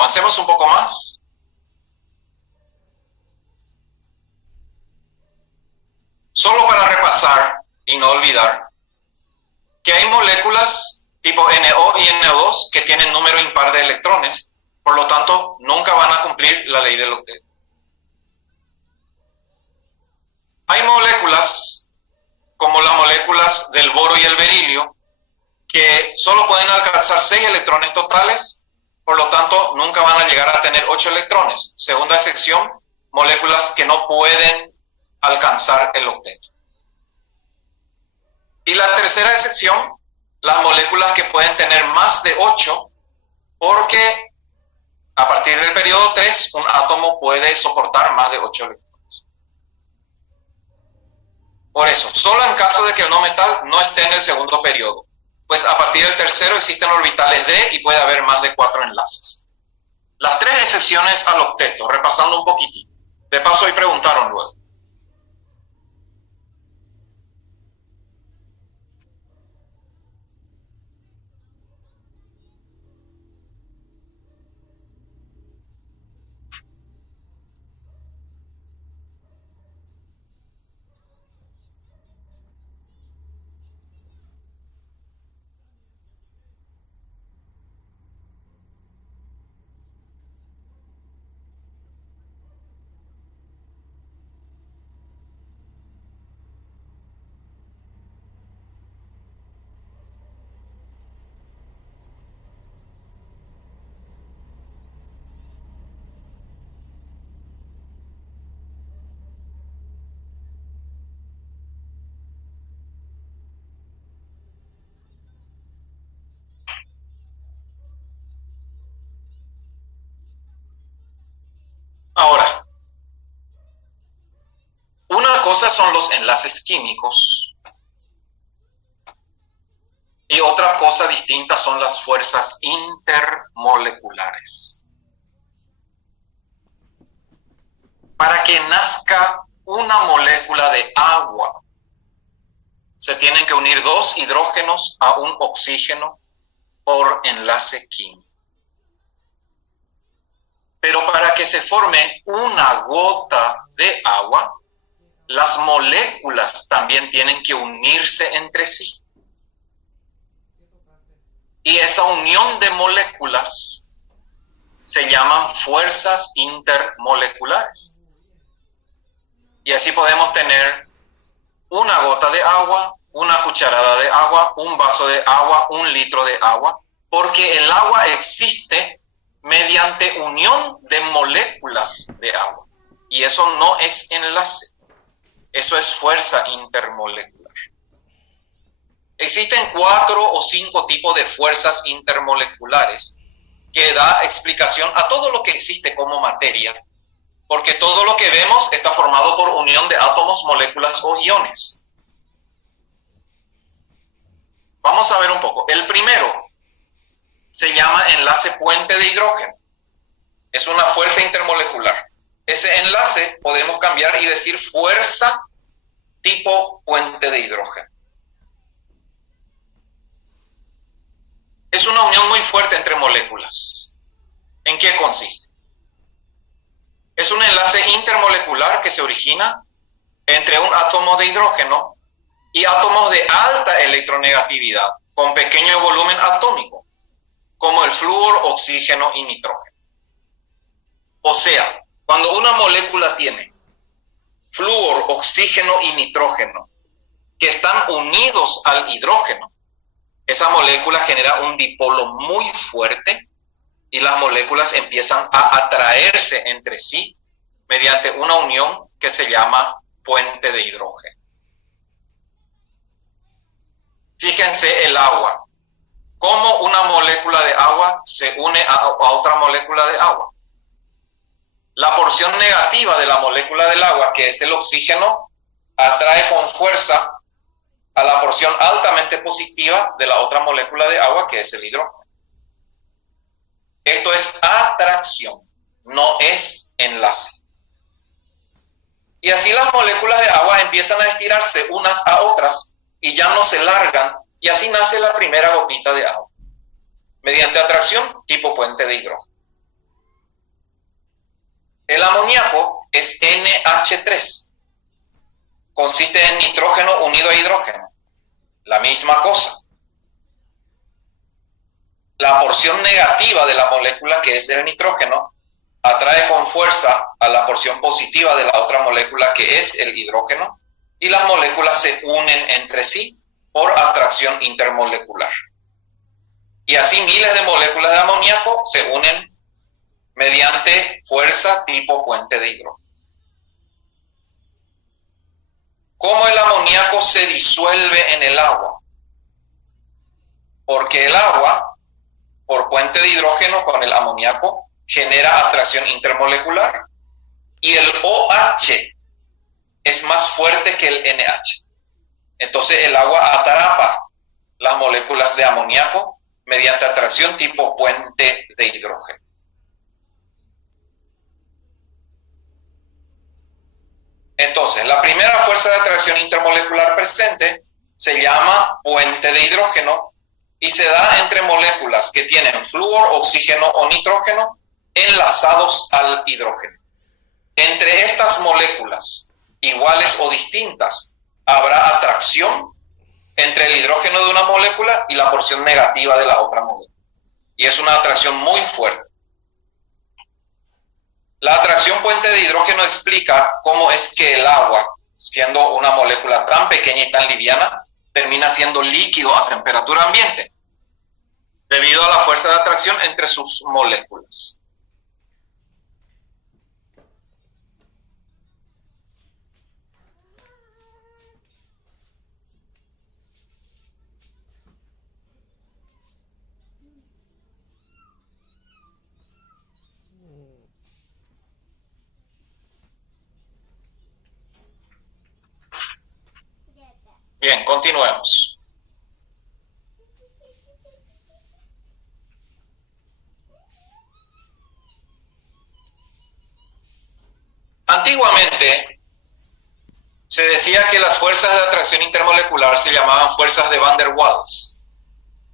avancemos un poco más. Solo para repasar y no olvidar que hay moléculas tipo NO y NO2 que tienen número impar de electrones, por lo tanto nunca van a cumplir la ley del octeto. Hay moléculas como las moléculas del boro y el berilio que solo pueden alcanzar 6 electrones totales, por lo tanto nunca van a llegar a tener 8 electrones. Segunda excepción, moléculas que no pueden alcanzar el octeto. Y la tercera excepción, las moléculas que pueden tener más de 8, porque a partir del periodo 3, un átomo puede soportar más de 8 electrones. Por eso, solo en caso de que el no metal no esté en el segundo periodo, pues a partir del tercero existen orbitales d y puede haber más de 4 enlaces. Las 3 excepciones al octeto, repasando un poquitito. De paso, hoy preguntaron luego. Ahora, una cosa son los enlaces químicos y otra cosa distinta son las fuerzas intermoleculares. Para que nazca una molécula de agua, se tienen que unir 2 hidrógenos a un oxígeno por enlace químico. Pero para que se forme una gota de agua, las moléculas también tienen que unirse entre sí. Y esa unión de moléculas se llaman fuerzas intermoleculares. Y así podemos tener una gota de agua, una cucharada de agua, un vaso de agua, 1 litro de agua, porque el agua existe mediante unión de moléculas de agua. Y eso no es enlace, eso es fuerza intermolecular. Existen 4 o 5 tipos de fuerzas intermoleculares que da explicación a todo lo que existe como materia, porque todo lo que vemos está formado por unión de átomos, moléculas o iones. Vamos a ver un poco. El primero se llama enlace puente de hidrógeno. Es una fuerza intermolecular. Ese enlace podemos cambiar y decir fuerza tipo puente de hidrógeno. Es una unión muy fuerte entre moléculas. ¿En qué consiste? Es un enlace intermolecular que se origina entre un átomo de hidrógeno y átomos de alta electronegatividad con pequeño volumen atómico, como el flúor, oxígeno y nitrógeno. O sea, cuando una molécula tiene flúor, oxígeno y nitrógeno que están unidos al hidrógeno, esa molécula genera un dipolo muy fuerte y las moléculas empiezan a atraerse entre sí mediante una unión que se llama puente de hidrógeno. Fíjense el agua. ¿Cómo una molécula de agua se une a otra molécula de agua? La porción negativa de la molécula del agua, que es el oxígeno, atrae con fuerza a la porción altamente positiva de la otra molécula de agua, que es el hidrógeno. Esto es atracción, no es enlace. Y así las moléculas de agua empiezan a estirarse unas a otras y ya no se largan, y así nace la primera gotita de agua, mediante atracción tipo puente de hidrógeno. El amoníaco es NH3. Consiste en nitrógeno unido a hidrógeno. La misma cosa. La porción negativa de la molécula, que es el nitrógeno, atrae con fuerza a la porción positiva de la otra molécula, que es el hidrógeno, y las moléculas se unen entre sí por atracción intermolecular. Y así miles de moléculas de amoníaco se unen mediante fuerza tipo puente de hidrógeno. ¿Cómo el amoníaco se disuelve en el agua? Porque el agua, por puente de hidrógeno con el amoníaco, genera atracción intermolecular y el OH es más fuerte que el NH. Entonces el agua atrapa las moléculas de amoníaco mediante atracción tipo puente de hidrógeno. Entonces, la primera fuerza de atracción intermolecular presente se llama puente de hidrógeno y se da entre moléculas que tienen flúor, oxígeno o nitrógeno enlazados al hidrógeno. Entre estas moléculas, iguales o distintas, habrá atracción entre el hidrógeno de una molécula y la porción negativa de la otra molécula. Y es una atracción muy fuerte. La atracción puente de hidrógeno explica cómo es que el agua, siendo una molécula tan pequeña y tan liviana, termina siendo líquido a temperatura ambiente, debido a la fuerza de atracción entre sus moléculas. Bien, continuemos. Antiguamente se decía que las fuerzas de atracción intermolecular se llamaban fuerzas de Van der Waals.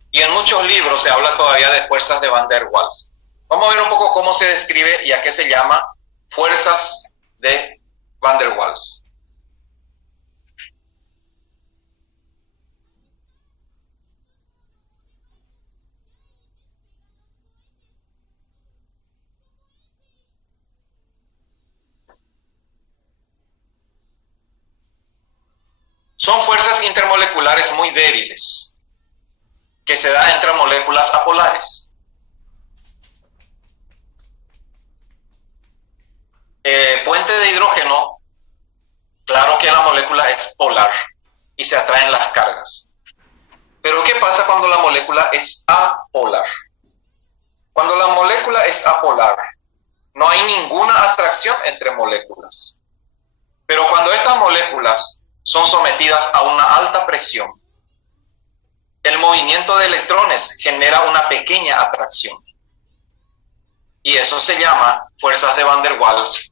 Y en muchos libros se habla todavía de fuerzas de Van der Waals. Vamos a ver un poco cómo se describe y a qué se llama fuerzas de Van der Waals. Son fuerzas intermoleculares muy débiles, que se da entre moléculas apolares. Puente de hidrógeno, claro que la molécula es polar y se atraen las cargas. Pero ¿qué pasa cuando la molécula es apolar? Cuando la molécula es apolar, no hay ninguna atracción entre moléculas. Pero cuando estas moléculas son sometidas a una alta presión, el movimiento de electrones genera una pequeña atracción. Y eso se llama fuerzas de Van der Waals,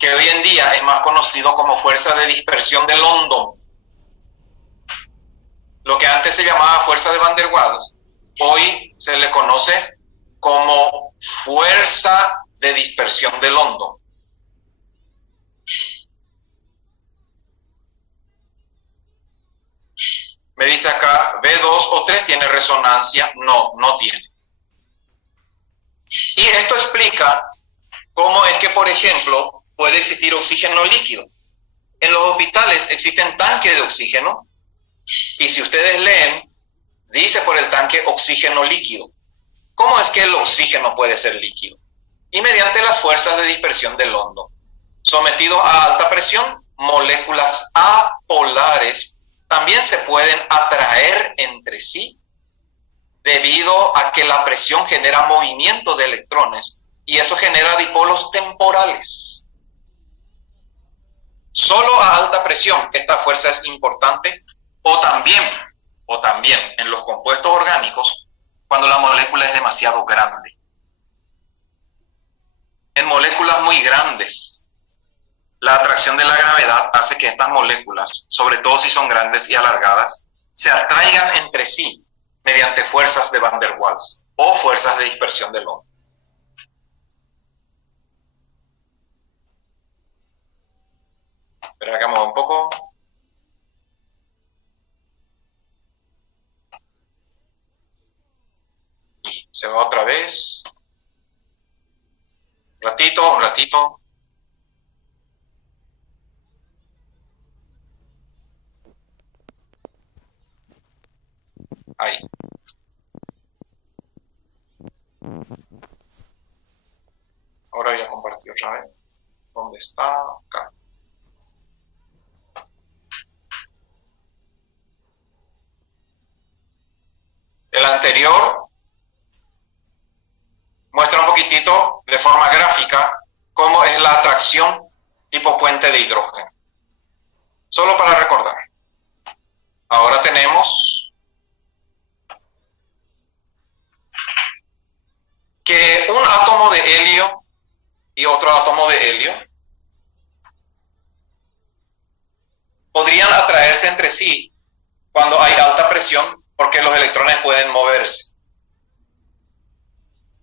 que hoy en día es más conocido como fuerza de dispersión de London. Lo que antes se llamaba fuerza de Van der Waals, hoy se le conoce como fuerza de dispersión de London. Me dice acá, B2 o 3 tiene resonancia. No, no tiene. Y esto explica cómo es que, por ejemplo, puede existir oxígeno líquido. En los hospitales existen tanques de oxígeno y si ustedes leen, dice por el tanque oxígeno líquido. ¿Cómo es que el oxígeno puede ser líquido? Y mediante las fuerzas de dispersión de London. Sometidos a alta presión, moléculas apolares también se pueden atraer entre sí debido a que la presión genera movimiento de electrones y eso genera dipolos temporales. Solo a alta presión esta fuerza es importante o también en los compuestos orgánicos cuando la molécula es demasiado grande. En moléculas muy grandes, la atracción de la gravedad hace que estas moléculas, sobre todo si son grandes y alargadas, se atraigan entre sí mediante fuerzas de Van der Waals o fuerzas de dispersión de London. Espera que mueva un poco. Y se va otra vez. Un ratito, un ratito. Ahí. Ahora voy a compartir otra vez. ¿Dónde está? Acá. El anterior muestra un poquitito de forma gráfica cómo es la atracción tipo puente de hidrógeno. Solo para recordar. Ahora tenemos que un átomo de helio y otro átomo de helio podrían atraerse entre sí cuando hay alta presión porque los electrones pueden moverse.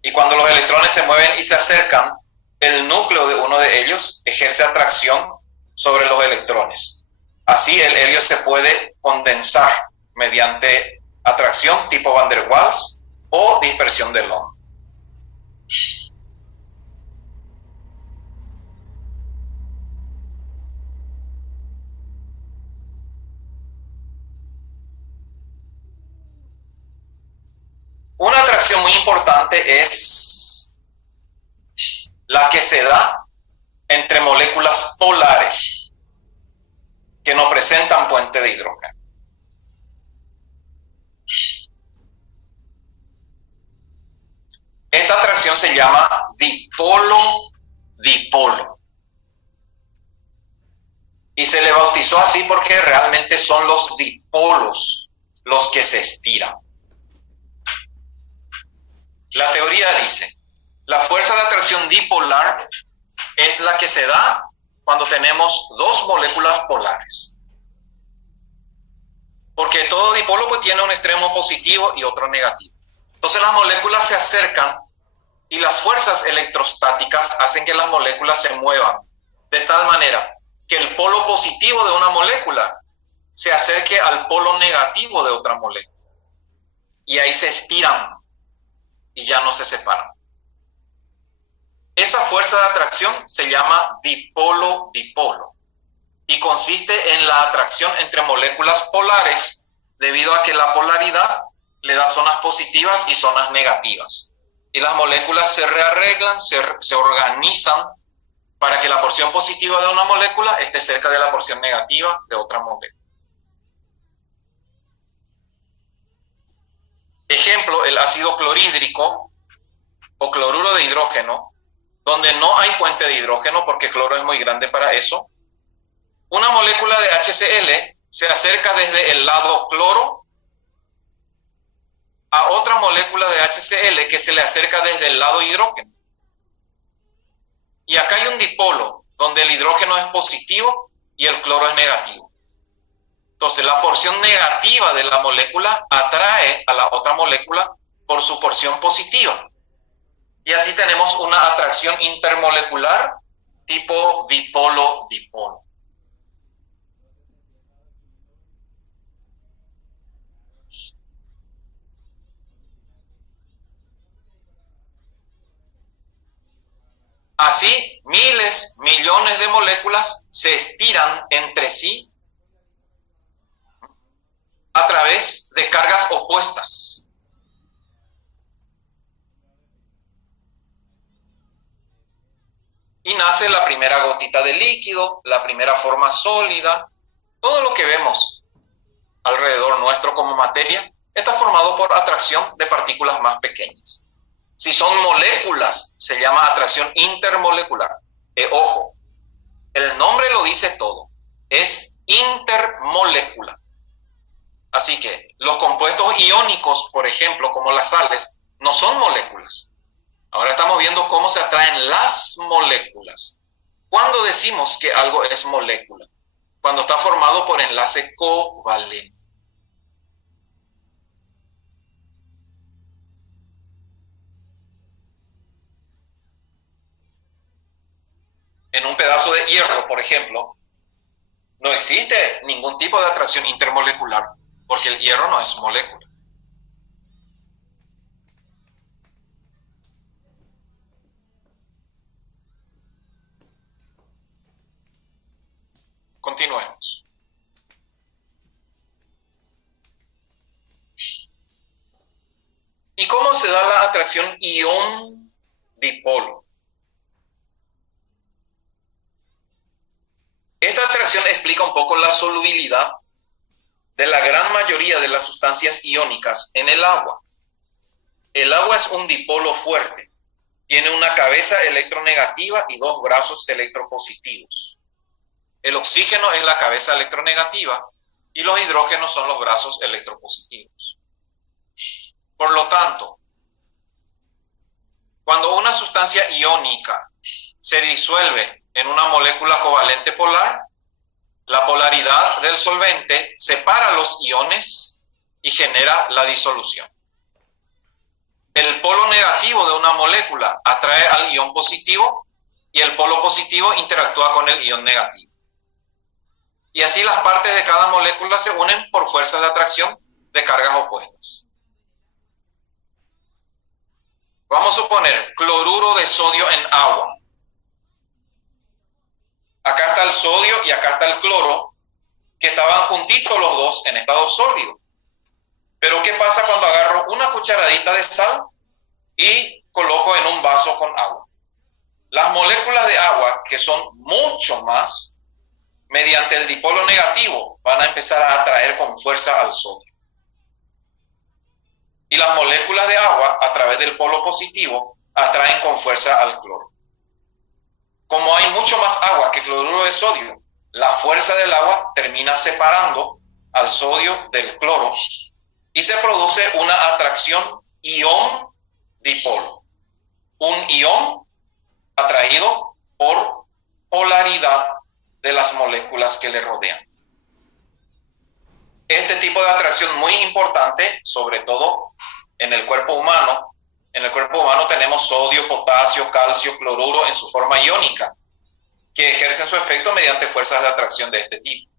Y cuando los electrones se mueven y se acercan, el núcleo de uno de ellos ejerce atracción sobre los electrones. Así el helio se puede condensar mediante atracción tipo Van der Waals o dispersión de Lond. Una atracción muy importante es la que se da entre moléculas polares que no presentan puente de hidrógeno. Esta atracción se llama dipolo-dipolo. Y se le bautizó así porque realmente son los dipolos los que se estiran. La teoría dice, la fuerza de atracción dipolar es la que se da cuando tenemos dos moléculas polares. Porque todo dipolo pues tiene un extremo positivo y otro negativo. Entonces las moléculas se acercan y las fuerzas electrostáticas hacen que las moléculas se muevan de tal manera que el polo positivo de una molécula se acerque al polo negativo de otra molécula. Y ahí se estiran y ya no se separan. Esa fuerza de atracción se llama dipolo-dipolo y consiste en la atracción entre moléculas polares debido a que la polaridad le da zonas positivas y zonas negativas. Y las moléculas se rearreglan, se organizan para que la porción positiva de una molécula esté cerca de la porción negativa de otra molécula. Ejemplo, el ácido clorhídrico o cloruro de hidrógeno, donde no hay puente de hidrógeno porque cloro es muy grande para eso. Una molécula de HCl se acerca desde el lado cloro a otra molécula de HCl que se le acerca desde el lado hidrógeno. Y acá hay un dipolo donde el hidrógeno es positivo y el cloro es negativo. Entonces la porción negativa de la molécula atrae a la otra molécula por su porción positiva. Y así tenemos una atracción intermolecular tipo dipolo-dipolo. Así, miles, millones de moléculas se estiran entre sí a través de cargas opuestas. Y nace la primera gotita de líquido, la primera forma sólida. Todo lo que vemos alrededor nuestro como materia está formado por atracción de partículas más pequeñas. Si son moléculas, se llama atracción intermolecular. Ojo, el nombre lo dice todo. Es intermolecular. Así que los compuestos iónicos, por ejemplo, como las sales, no son moléculas. Ahora estamos viendo cómo se atraen las moléculas. ¿Cuándo decimos que algo es molécula? Cuando está formado por enlace covalente. En un pedazo de hierro, por ejemplo, No existe ningún tipo de atracción intermolecular, porque el hierro no es molécula. Continuemos. ¿Y cómo se da la atracción ión-dipolo? Esta atracción explica un poco la solubilidad de la gran mayoría de las sustancias iónicas en el agua. El agua es un dipolo fuerte. Tiene una cabeza electronegativa y dos brazos electropositivos. El oxígeno es la cabeza electronegativa y los hidrógenos son los brazos electropositivos. Por lo tanto, cuando una sustancia iónica se disuelve en una molécula covalente polar, la polaridad del solvente separa los iones y genera la disolución. El polo negativo de una molécula atrae al ion positivo y el polo positivo interactúa con el ion negativo. Y así las partes de cada molécula se unen por fuerzas de atracción de cargas opuestas. Vamos a suponer cloruro de sodio en agua. Acá está el sodio y acá está el cloro, que estaban juntitos los dos en estado sólido. Pero ¿qué pasa cuando agarro una cucharadita de sal y coloco en un vaso con agua? Las moléculas de agua, que son mucho más, mediante el dipolo negativo, van a empezar a atraer con fuerza al sodio. Y las moléculas de agua, a través del polo positivo, atraen con fuerza al cloro. Como hay mucho más agua que cloruro de sodio, la fuerza del agua termina separando al sodio del cloro y se produce una atracción ión-dipolo. Un ión atraído por polaridad de las moléculas que le rodean. Este tipo de atracción muy importante, sobre todo en el cuerpo humano. En el cuerpo humano tenemos sodio, potasio, calcio, cloruro en su forma iónica, que ejercen su efecto mediante fuerzas de atracción de este tipo.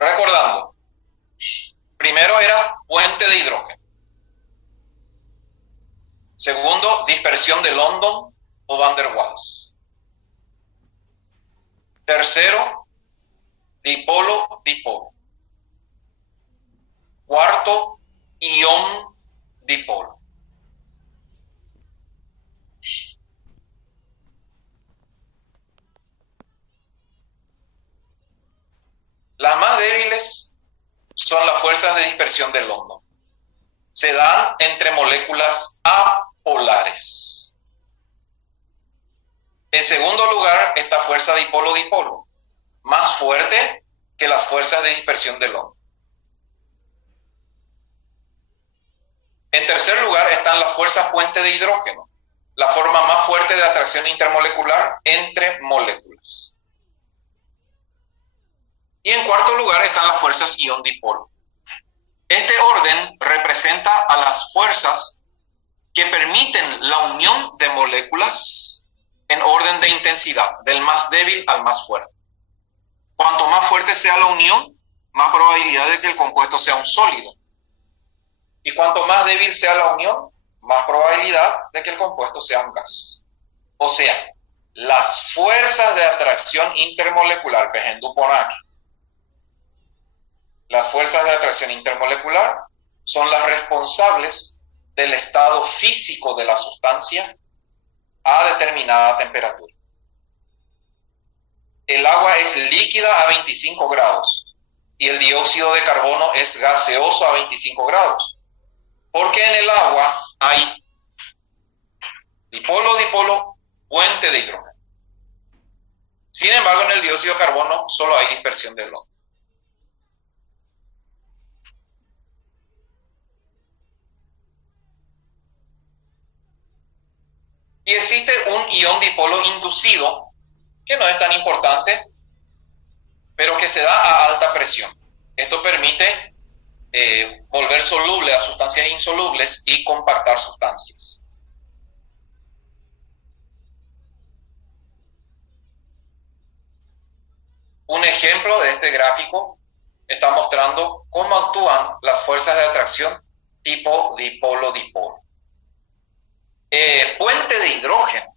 Recordando, primero era puente de hidrógeno. Segundo, dispersión de London o Van der Waals. Tercero, dipolo-dipolo. Cuarto, ión-dipolo. Las más débiles son las fuerzas de dispersión de London. Se dan entre moléculas apolares. En segundo lugar, esta fuerza dipolo-dipolo, más fuerte que las fuerzas de dispersión de London. En tercer lugar están las fuerzas puente de hidrógeno, la forma más fuerte de atracción intermolecular entre moléculas. Y en cuarto lugar están las fuerzas ión-dipolo. Este orden representa a las fuerzas que permiten la unión de moléculas en orden de intensidad, del más débil al más fuerte. Cuanto más fuerte sea la unión, más probabilidad de que el compuesto sea un sólido. Y cuanto más débil sea la unión, más probabilidad de que el compuesto sea un gas. O sea, las fuerzas de atracción intermolecular, las fuerzas de atracción intermolecular son las responsables del estado físico de la sustancia a determinada temperatura. El agua es líquida a 25 grados y el dióxido de carbono es gaseoso a 25 grados. Porque en el agua hay dipolo-dipolo, puente de hidrógeno. Sin embargo, en el dióxido de carbono solo hay dispersión de London. Y existe un ion dipolo inducido, que no es tan importante, pero que se da a alta presión. Esto permite volver soluble a sustancias insolubles y compactar sustancias. Un ejemplo de este gráfico está mostrando cómo actúan las fuerzas de atracción tipo dipolo-dipolo. Puente de hidrógeno.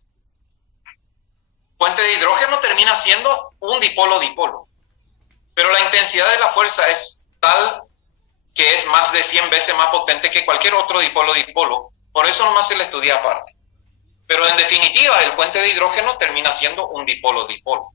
Puente de hidrógeno termina siendo un dipolo-dipolo, pero la intensidad de la fuerza es tal que es más de 100 veces más potente que cualquier otro dipolo-dipolo, por eso nomás se le estudia aparte. Pero en definitiva, el puente de hidrógeno termina siendo un dipolo-dipolo.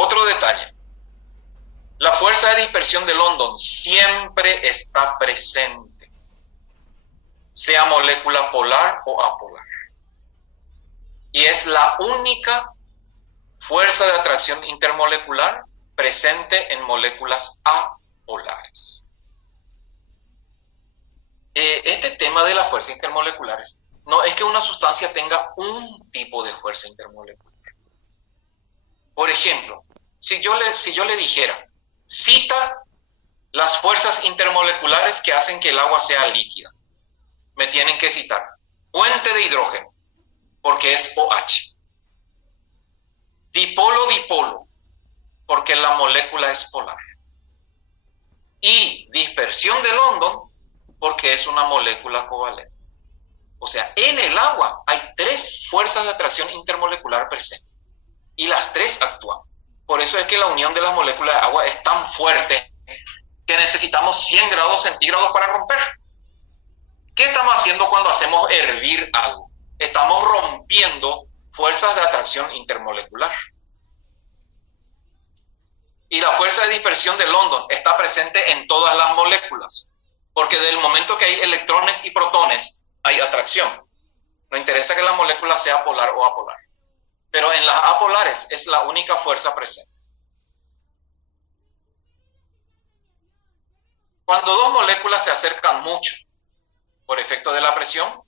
Otro detalle. La fuerza de dispersión de London siempre está presente, sea molécula polar o apolar. Y es la única fuerza de atracción intermolecular presente en moléculas apolares. Este tema de las fuerzas intermoleculares no es que una sustancia tenga un tipo de fuerza intermolecular. Por ejemplo, si yo le dijera, cita las fuerzas intermoleculares que hacen que el agua sea líquida, me tienen que citar puente de hidrógeno, porque es OH. Dipolo-dipolo, porque la molécula es polar. Y dispersión de London, porque es una molécula covalente. O sea, en el agua hay 3 fuerzas de atracción intermolecular presentes. Y las 3 actúan. Por eso es que la unión de las moléculas de agua es tan fuerte que necesitamos 100 grados centígrados para romper. ¿Qué estamos haciendo cuando hacemos hervir algo? Estamos rompiendo fuerzas de atracción intermolecular. Y la fuerza de dispersión de London está presente en todas las moléculas, porque del momento que hay electrones y protones, hay atracción. No interesa que la molécula sea polar o apolar. Pero en las apolares es la única fuerza presente. Cuando 2 moléculas se acercan mucho por efecto de la presión,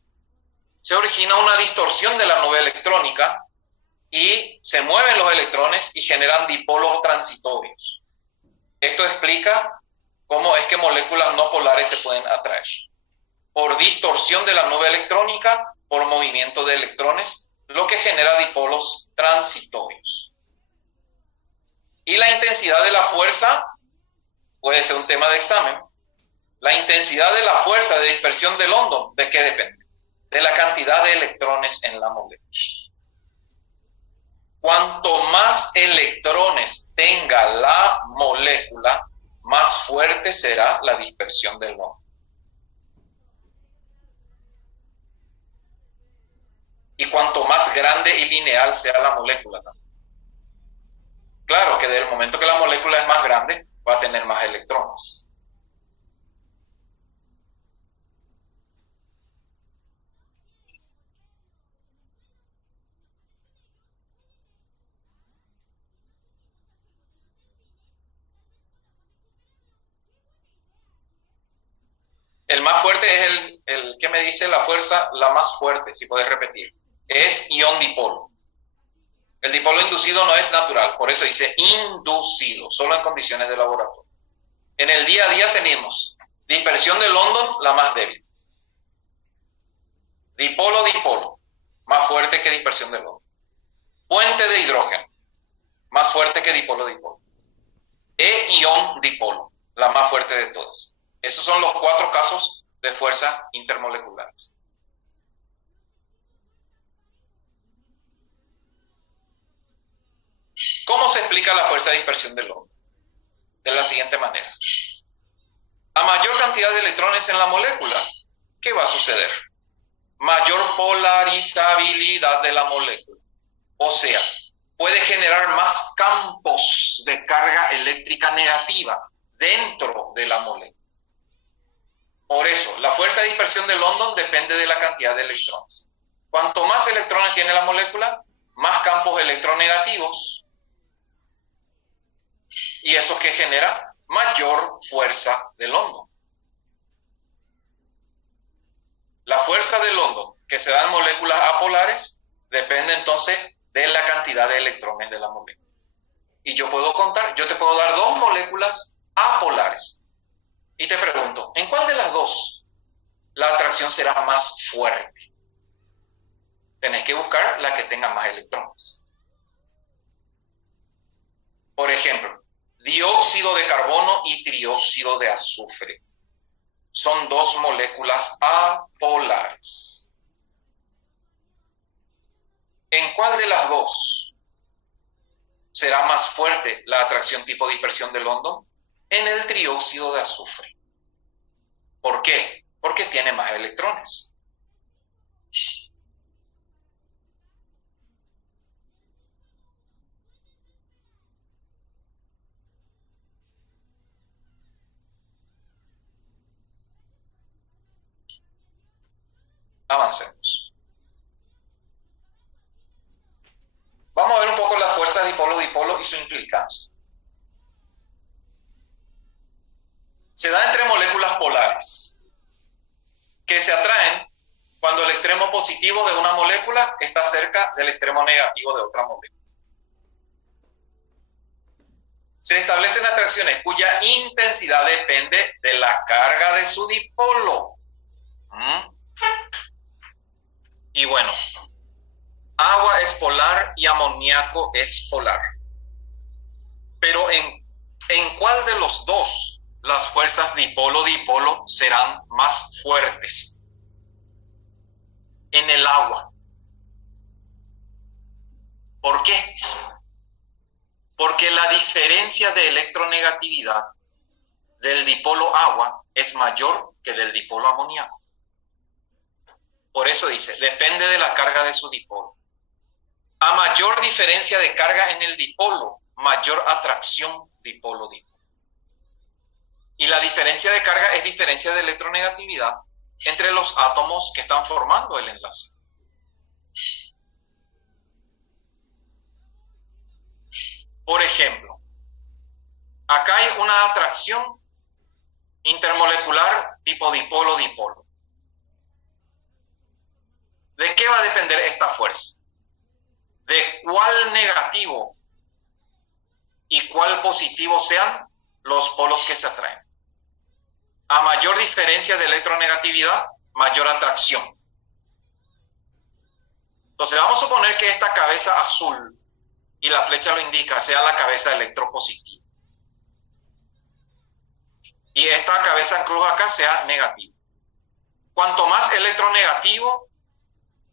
se origina una distorsión de la nube electrónica y se mueven los electrones y generan dipolos transitorios. Esto explica cómo es que moléculas no polares se pueden atraer. Por distorsión de la nube electrónica, por movimiento de electrones, lo que genera dipolos transitorios. Y la intensidad de la fuerza puede ser un tema de examen. La intensidad de la fuerza de dispersión de London, ¿de qué depende? De la cantidad de electrones en la molécula. Cuanto más electrones tenga la molécula, más fuerte será la dispersión del London. Y cuanto más grande y lineal sea la molécula también. Claro que desde el momento que la molécula es más grande, va a tener más electrones. El más fuerte es el que me dice la fuerza, la más fuerte, si puedes repetir. Es ion dipolo. El dipolo inducido no es natural, por eso dice inducido, solo en condiciones de laboratorio. En el día a día tenemos dispersión de London, la más débil. Dipolo-dipolo, más fuerte que dispersión de London. Puente de hidrógeno, más fuerte que dipolo-dipolo. E-ion dipolo, la más fuerte de todas. Esos son los 4 casos de fuerzas intermoleculares. ¿Cómo se explica la fuerza de dispersión del London? De la siguiente manera. A mayor cantidad de electrones en la molécula, ¿qué va a suceder? Mayor polarizabilidad de la molécula. O sea, puede generar más campos de carga eléctrica negativa dentro de la molécula. Por eso, la fuerza de dispersión de London depende de la cantidad de electrones. Cuanto más electrones tiene la molécula, más campos electronegativos. Y eso que genera mayor fuerza de London. La fuerza de London que se da en moléculas apolares depende entonces de la cantidad de electrones de la molécula. Y yo puedo contar, yo te puedo dar dos moléculas apolares. Y te pregunto, ¿en cuál de las dos la atracción será más fuerte? Tenés que buscar la que tenga más electrones. Por ejemplo, dióxido de carbono y trióxido de azufre. Son dos moléculas apolares. ¿En cuál de las dos será más fuerte la atracción tipo dispersión de London? En el trióxido de azufre. ¿Por qué? Porque tiene más electrones. Avancemos. Vamos a ver un poco las fuerzas dipolo-dipolo y su implicancia. Se da entre moléculas polares que se atraen cuando el extremo positivo de una molécula está cerca del extremo negativo de otra molécula. Se establecen atracciones cuya intensidad depende de la carga de su dipolo. Y bueno, agua es polar y amoníaco es polar. Pero ¿en cuál de los dos las fuerzas dipolo-dipolo serán más fuertes? En el agua. ¿Por qué? Porque la diferencia de electronegatividad del dipolo agua es mayor que del dipolo amoníaco. Por eso dice, depende de la carga de su dipolo. A mayor diferencia de carga en el dipolo, mayor atracción dipolo-dipolo. Y la diferencia de carga es diferencia de electronegatividad entre los átomos que están formando el enlace. Por ejemplo, acá hay una atracción intermolecular tipo dipolo-dipolo. ¿De qué va a depender esta fuerza? De cuál negativo y cuál positivo sean los polos que se atraen. A mayor diferencia de electronegatividad, mayor atracción. Entonces vamos a suponer que esta cabeza azul, y la flecha lo indica, sea la cabeza electropositiva. Y esta cabeza en cruz acá sea negativa. Cuanto más electronegativo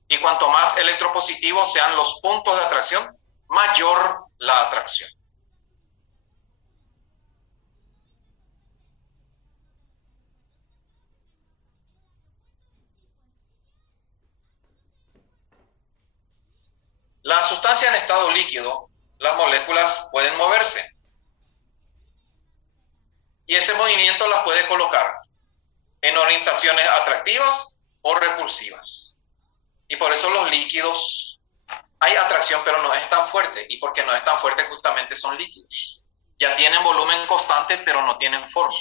y cuanto más electropositivo sean los puntos de atracción, mayor la atracción. La sustancia en estado líquido, las moléculas pueden moverse. Y ese movimiento las puede colocar en orientaciones atractivas o repulsivas. Y por eso los líquidos, hay atracción pero no es tan fuerte. Y porque no es tan fuerte justamente son líquidos. Ya tienen volumen constante pero no tienen forma.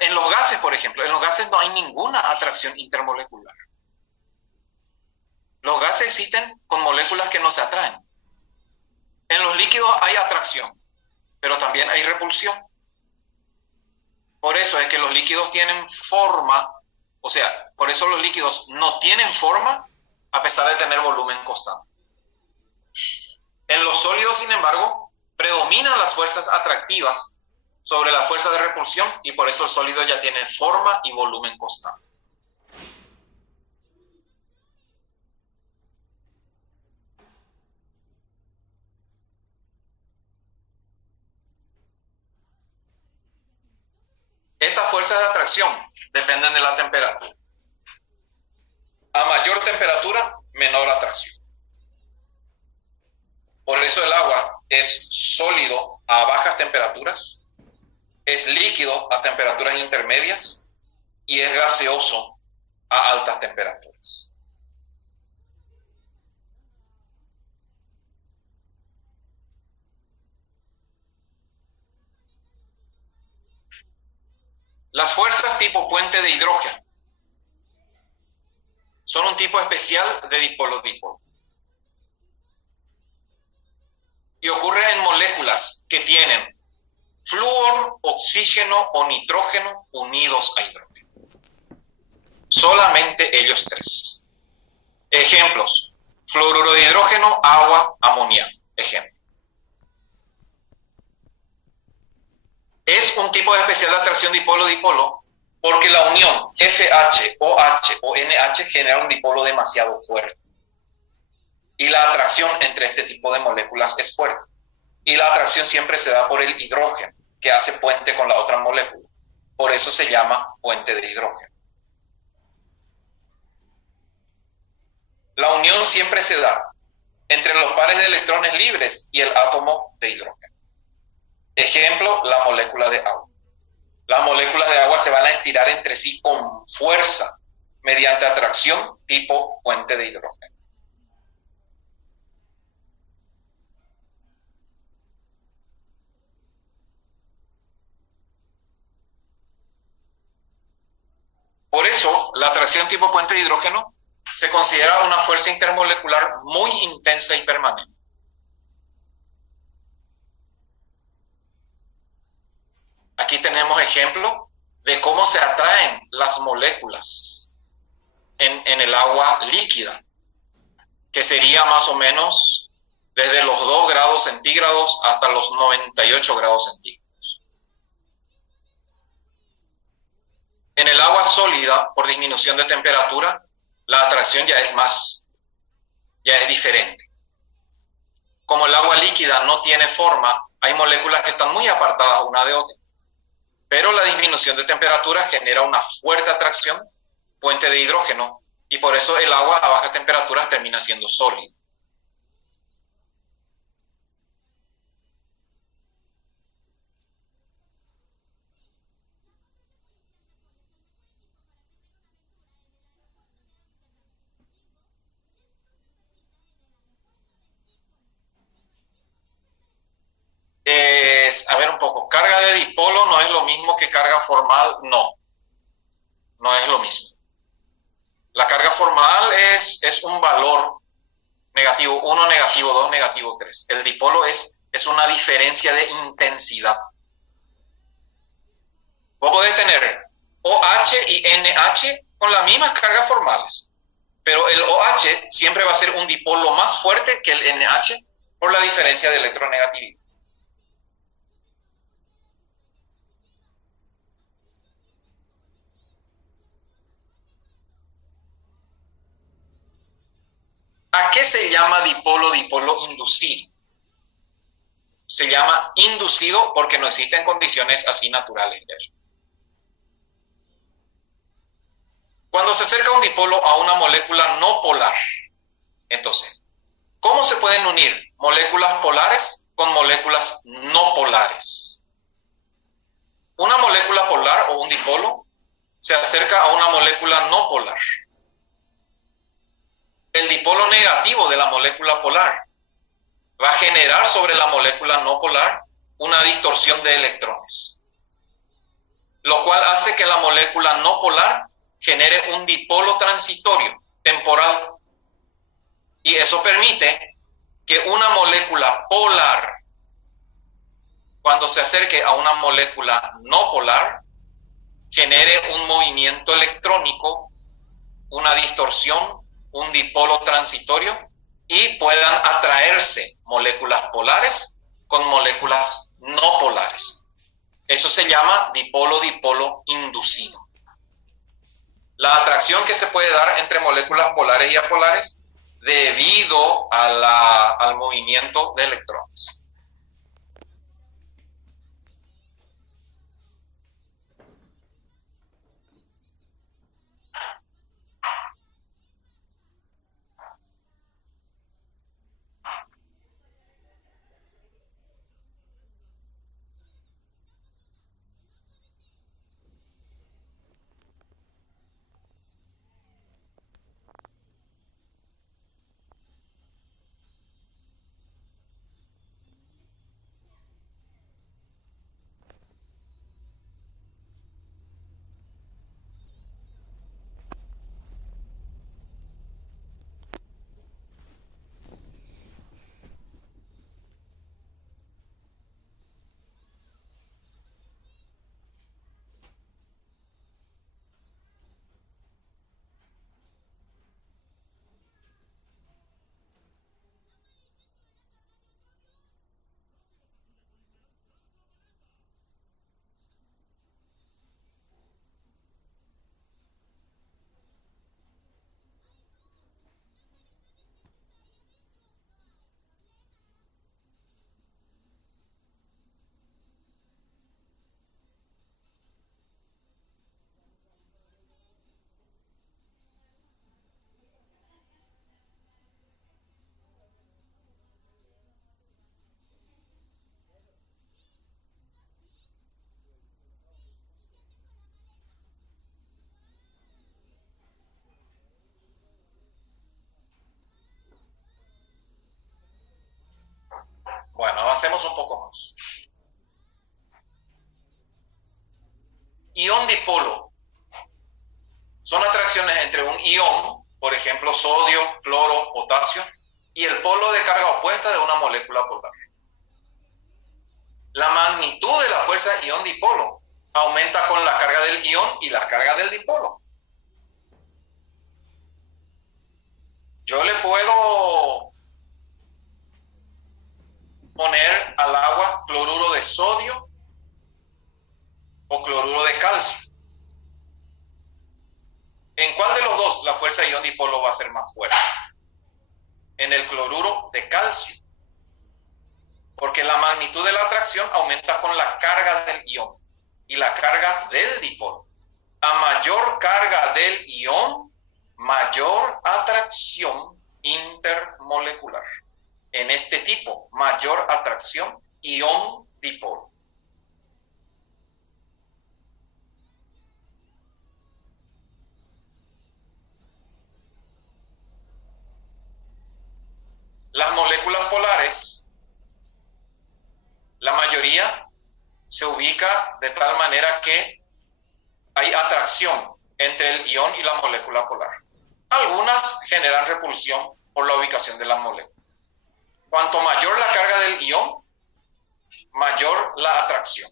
En los gases, por ejemplo, en los gases no hay ninguna atracción intermolecular. Los gases existen con moléculas que no se atraen. En los líquidos hay atracción, pero también hay repulsión. Por eso es que los líquidos tienen forma, o sea, por eso los líquidos no tienen forma a pesar de tener volumen constante. En los sólidos, sin embargo, predominan las fuerzas atractivas sobre la fuerza de repulsión y por eso el sólido ya tiene forma y volumen constante. fuerzas de atracción dependen de la temperatura. A mayor temperatura, menor atracción. Por eso el agua es sólido a bajas temperaturas, es líquido a temperaturas intermedias y es gaseoso a altas temperaturas. Las fuerzas tipo puente de hidrógeno son un tipo especial de dipolo-dipolo. Y ocurre en moléculas que tienen flúor, oxígeno o nitrógeno unidos a hidrógeno. Solamente ellos tres. Ejemplos: fluoruro de hidrógeno, agua, amoníaco. Ejemplo. Es un tipo especial de atracción dipolo-dipolo porque la unión FH, OH o NH genera un dipolo demasiado fuerte. Y la atracción entre este tipo de moléculas es fuerte. Y la atracción siempre se da por el hidrógeno, que hace puente con la otra molécula. Por eso se llama puente de hidrógeno. La unión siempre se da entre los pares de electrones libres y el átomo de hidrógeno. Ejemplo, la molécula de agua. Las moléculas de agua se van a estirar entre sí con fuerza mediante atracción tipo puente de hidrógeno. Por eso, la atracción tipo puente de hidrógeno se considera una fuerza intermolecular muy intensa y permanente. Aquí tenemos ejemplo de cómo se atraen las moléculas en el agua líquida, que sería más o menos desde los 2 grados centígrados hasta los 98 grados centígrados. En el agua sólida, por disminución de temperatura, la atracción ya es diferente. Como el agua líquida no tiene forma, hay moléculas que están muy apartadas una de otra. Pero la disminución de temperatura genera una fuerte atracción, puente de hidrógeno, y por eso el agua a bajas temperaturas termina siendo sólida. A ver un poco, carga de dipolo no es lo mismo que carga formal, no es lo mismo. La carga formal es un valor negativo 1, negativo 2, negativo 3. El dipolo es una diferencia de intensidad. Vos podés tener OH y NH con las mismas cargas formales, pero el OH siempre va a ser un dipolo más fuerte que el NH por la diferencia de electronegatividad. ¿A qué se llama dipolo-dipolo inducido? Se llama inducido porque no existen condiciones así naturales de eso. Cuando se acerca un dipolo a una molécula no polar, entonces, ¿cómo se pueden unir moléculas polares con moléculas no polares? Una molécula polar o un dipolo se acerca a una molécula no polar. El dipolo negativo de la molécula polar va a generar sobre la molécula no polar una distorsión de electrones, lo cual hace que la molécula no polar genere un dipolo transitorio temporal, y eso permite que una molécula polar, cuando se acerque a una molécula no polar, genere un movimiento electrónico, una distorsión, un dipolo transitorio, y puedan atraerse moléculas polares con moléculas no polares. Eso se llama dipolo-dipolo inducido. La atracción que se puede dar entre moléculas polares y apolares debido al movimiento de electrones. avancemos un poco más. Ión-dipolo son atracciones entre un ión, por ejemplo, sodio, cloro, potasio, y el polo de carga opuesta de una molécula polar. La magnitud de la fuerza ión-dipolo aumenta con la carga del ión y la carga del dipolo. Yo le puedo poner al agua cloruro de sodio o cloruro de calcio. ¿En cuál de los dos la fuerza ión-dipolo va a ser más fuerte? En el cloruro de calcio, porque la magnitud de la atracción aumenta con la carga del ión y la carga del dipolo. A mayor carga del ión, mayor atracción intermolecular. En este tipo, mayor atracción ión-dipolo. Las moléculas polares, la mayoría se ubica de tal manera que hay atracción entre el ión y la molécula polar. Algunas generan repulsión por la ubicación de la molécula. Cuanto mayor la carga del ión, mayor la atracción.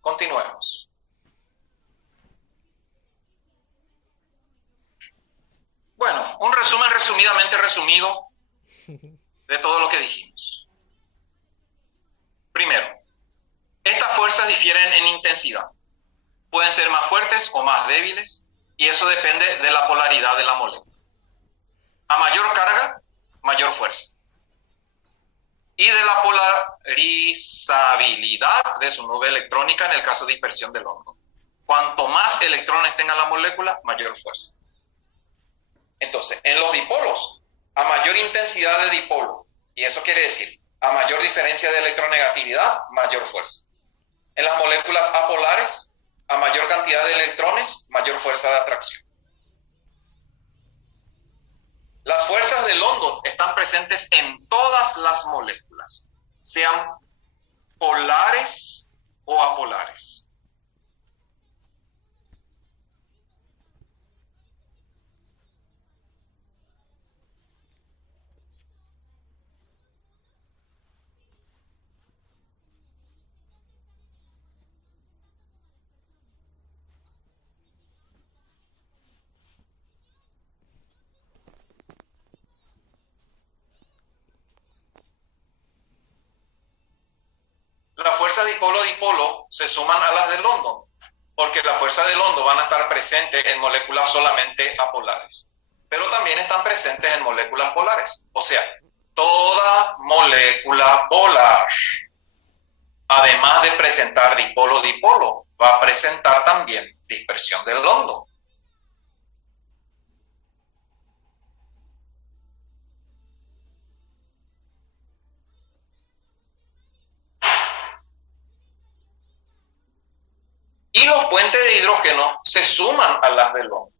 Continuemos. Bueno, un resumen resumidamente resumido de todo lo que dijimos. Primero, estas fuerzas difieren en intensidad. Pueden ser más fuertes o más débiles, y eso depende de la polaridad de la molécula. A mayor carga, mayor fuerza. Y de la polarizabilidad de su nube electrónica en el caso de dispersión del hondo. Cuanto más electrones tenga la molécula, mayor fuerza. Entonces, en los dipolos, a mayor intensidad de dipolo, y eso quiere decir, a mayor diferencia de electronegatividad, mayor fuerza. En las moléculas apolares, a mayor cantidad de electrones, mayor fuerza de atracción. Las fuerzas de London están presentes en todas las moléculas, sean polares o apolares. Las fuerzas dipolo-dipolo se suman a las de London, porque las fuerzas de London van a estar presentes en moléculas solamente apolares, pero también están presentes en moléculas polares. O sea, toda molécula polar, además de presentar dipolo-dipolo, va a presentar también dispersión del London. Y los puentes de hidrógeno se suman a las de London.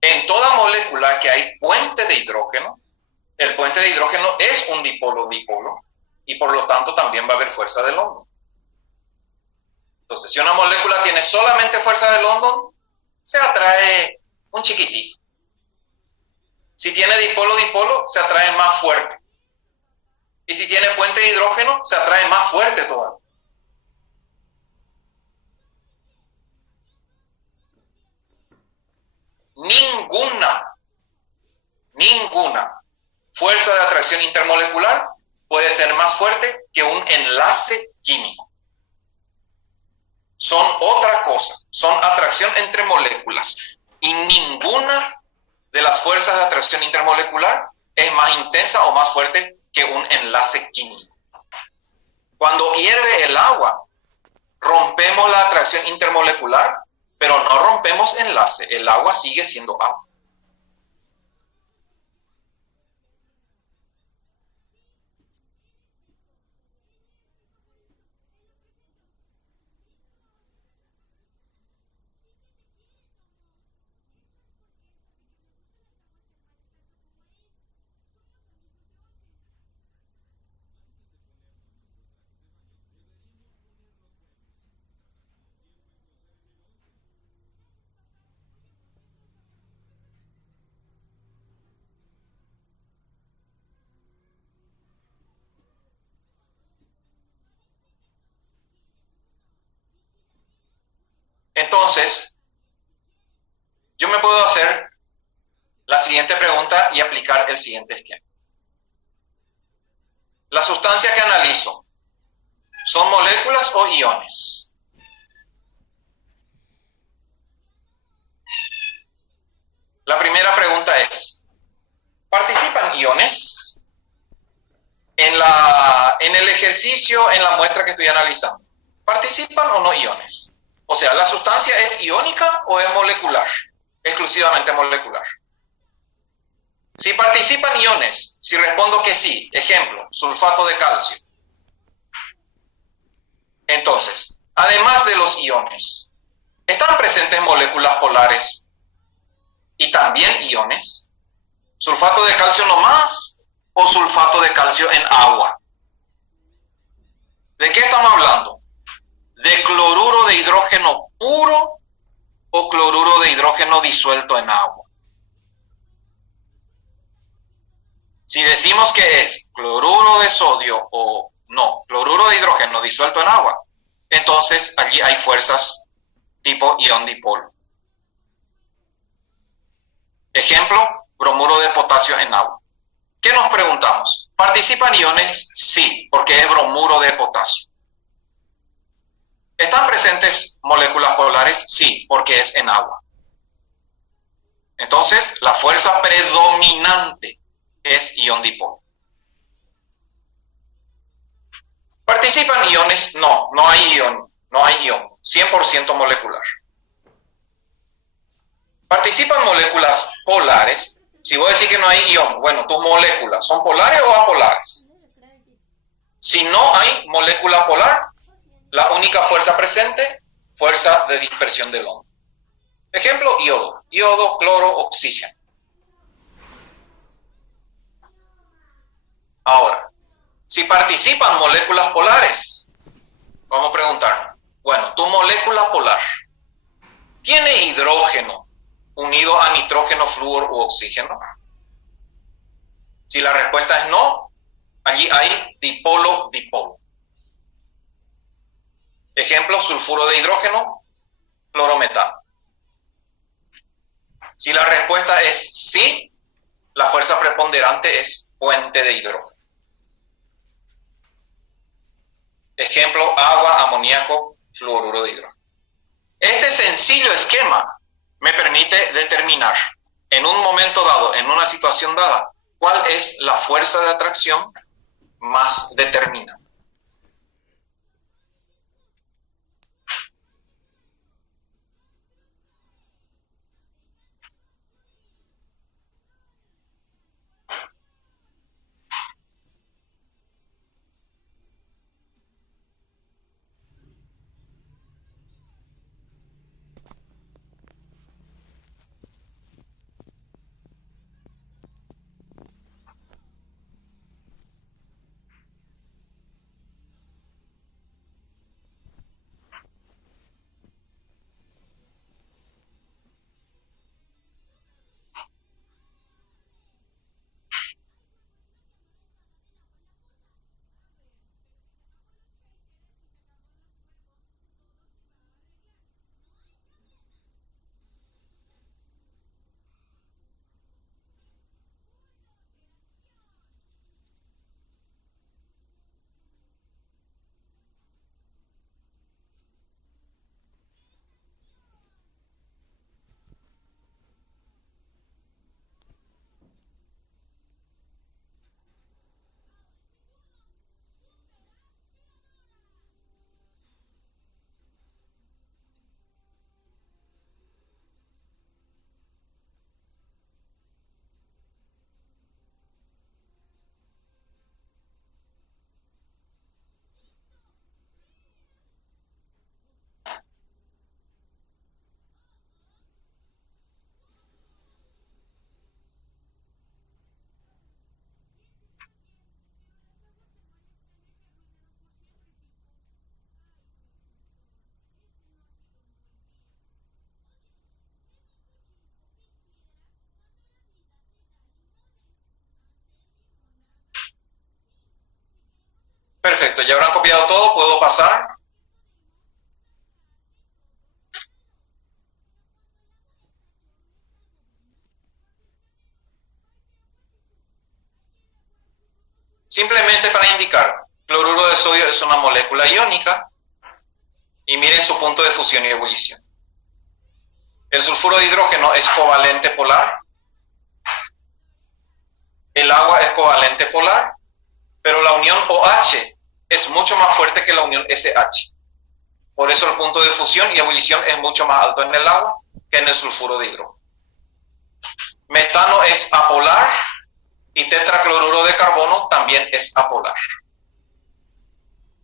En toda molécula que hay puente de hidrógeno, el puente de hidrógeno es un dipolo-dipolo y por lo tanto también va a haber fuerza de London. Entonces, si una molécula tiene solamente fuerza de London, se atrae un chiquitito. Si tiene dipolo-dipolo, se atrae más fuerte. Y si tiene puente de hidrógeno, se atrae más fuerte todavía. Ninguna fuerza de atracción intermolecular puede ser más fuerte que un enlace químico. Son otra cosa, son atracción entre moléculas. Y ninguna de las fuerzas de atracción intermolecular es más intensa o más fuerte que un enlace químico. Cuando hierve el agua, rompemos la atracción intermolecular, pero no rompemos enlace, el agua sigue siendo agua. Entonces, yo me puedo hacer la siguiente pregunta y aplicar el siguiente esquema. La sustancia que analizo, ¿son moléculas o iones? La primera pregunta es, ¿participan iones en el ejercicio, en la muestra que estoy analizando? ¿Participan o no iones? O sea, ¿la sustancia es iónica o es molecular? Exclusivamente molecular. Si participan iones, si respondo que sí, ejemplo, sulfato de calcio. Entonces, además de los iones, ¿están presentes moléculas polares y también iones? ¿Sulfato de calcio nomás o sulfato de calcio en agua? ¿De qué estamos hablando? ¿De cloruro de hidrógeno puro o cloruro de hidrógeno disuelto en agua? Si decimos que es cloruro de sodio o no, cloruro de hidrógeno disuelto en agua, entonces allí hay fuerzas tipo ion dipolo. Ejemplo, bromuro de potasio en agua. ¿Qué nos preguntamos? ¿Participan iones? Sí, porque es bromuro de potasio. ¿Están presentes moléculas polares? Sí, porque es en agua. Entonces, la fuerza predominante es ion dipolo. ¿Participan iones? No, no hay ion, 100% molecular. ¿Participan moléculas polares? Si vos decís que no hay ion, bueno, tus moléculas, ¿son polares o apolares? Si no hay molécula polar, la única fuerza presente, fuerza de dispersión del onda. Ejemplo, yodo, cloro, oxígeno. Ahora, si participan moléculas polares, vamos a preguntarnos, bueno, tu molécula polar, ¿tiene hidrógeno unido a nitrógeno, flúor u oxígeno? Si la respuesta es no, allí hay dipolo-dipolo. Ejemplo, sulfuro de hidrógeno, clorometano. Si la respuesta es sí, la fuerza preponderante es puente de hidrógeno. Ejemplo, agua, amoníaco, fluoruro de hidrógeno. Este sencillo esquema me permite determinar en un momento dado, en una situación dada, cuál es la fuerza de atracción más determinante. Perfecto, ya habrán copiado todo, ¿puedo pasar? Simplemente para indicar, cloruro de sodio es una molécula iónica y miren su punto de fusión y ebullición. El sulfuro de hidrógeno es covalente polar, el agua es covalente polar, pero la unión OH es mucho más fuerte que la unión SH. Por eso el punto de fusión y ebullición es mucho más alto en el agua que en el sulfuro de hidrógeno. Metano es apolar y tetracloruro de carbono también es apolar.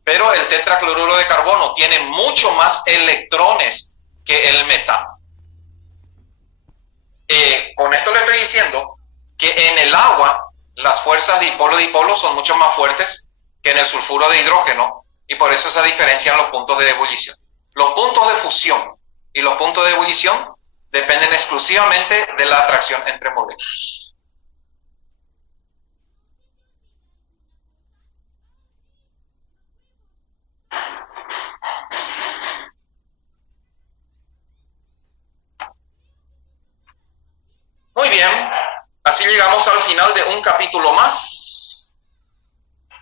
Pero el tetracloruro de carbono tiene mucho más electrones que el metano. Con esto le estoy diciendo que en el agua las fuerzas dipolo-dipolo son mucho más fuertes que en el sulfuro de hidrógeno y por eso esa diferencia en los puntos de ebullición. Los puntos de fusión y los puntos de ebullición dependen exclusivamente de la atracción entre moléculas. Muy bien, así llegamos al final de un capítulo más.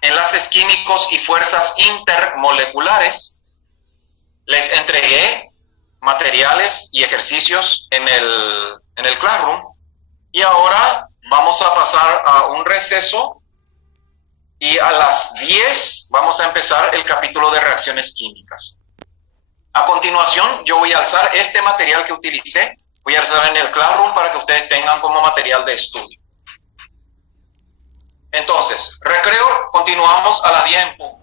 Enlaces químicos y fuerzas intermoleculares. Les entregué materiales y ejercicios en el Classroom. Y ahora vamos a pasar a un receso y a las 10 vamos a empezar el capítulo de reacciones químicas. A continuación, yo voy a alzar este material que utilicé. Voy a alzar en el Classroom para que ustedes tengan como material de estudio. Entonces, recreo, continuamos a las 10 en punto.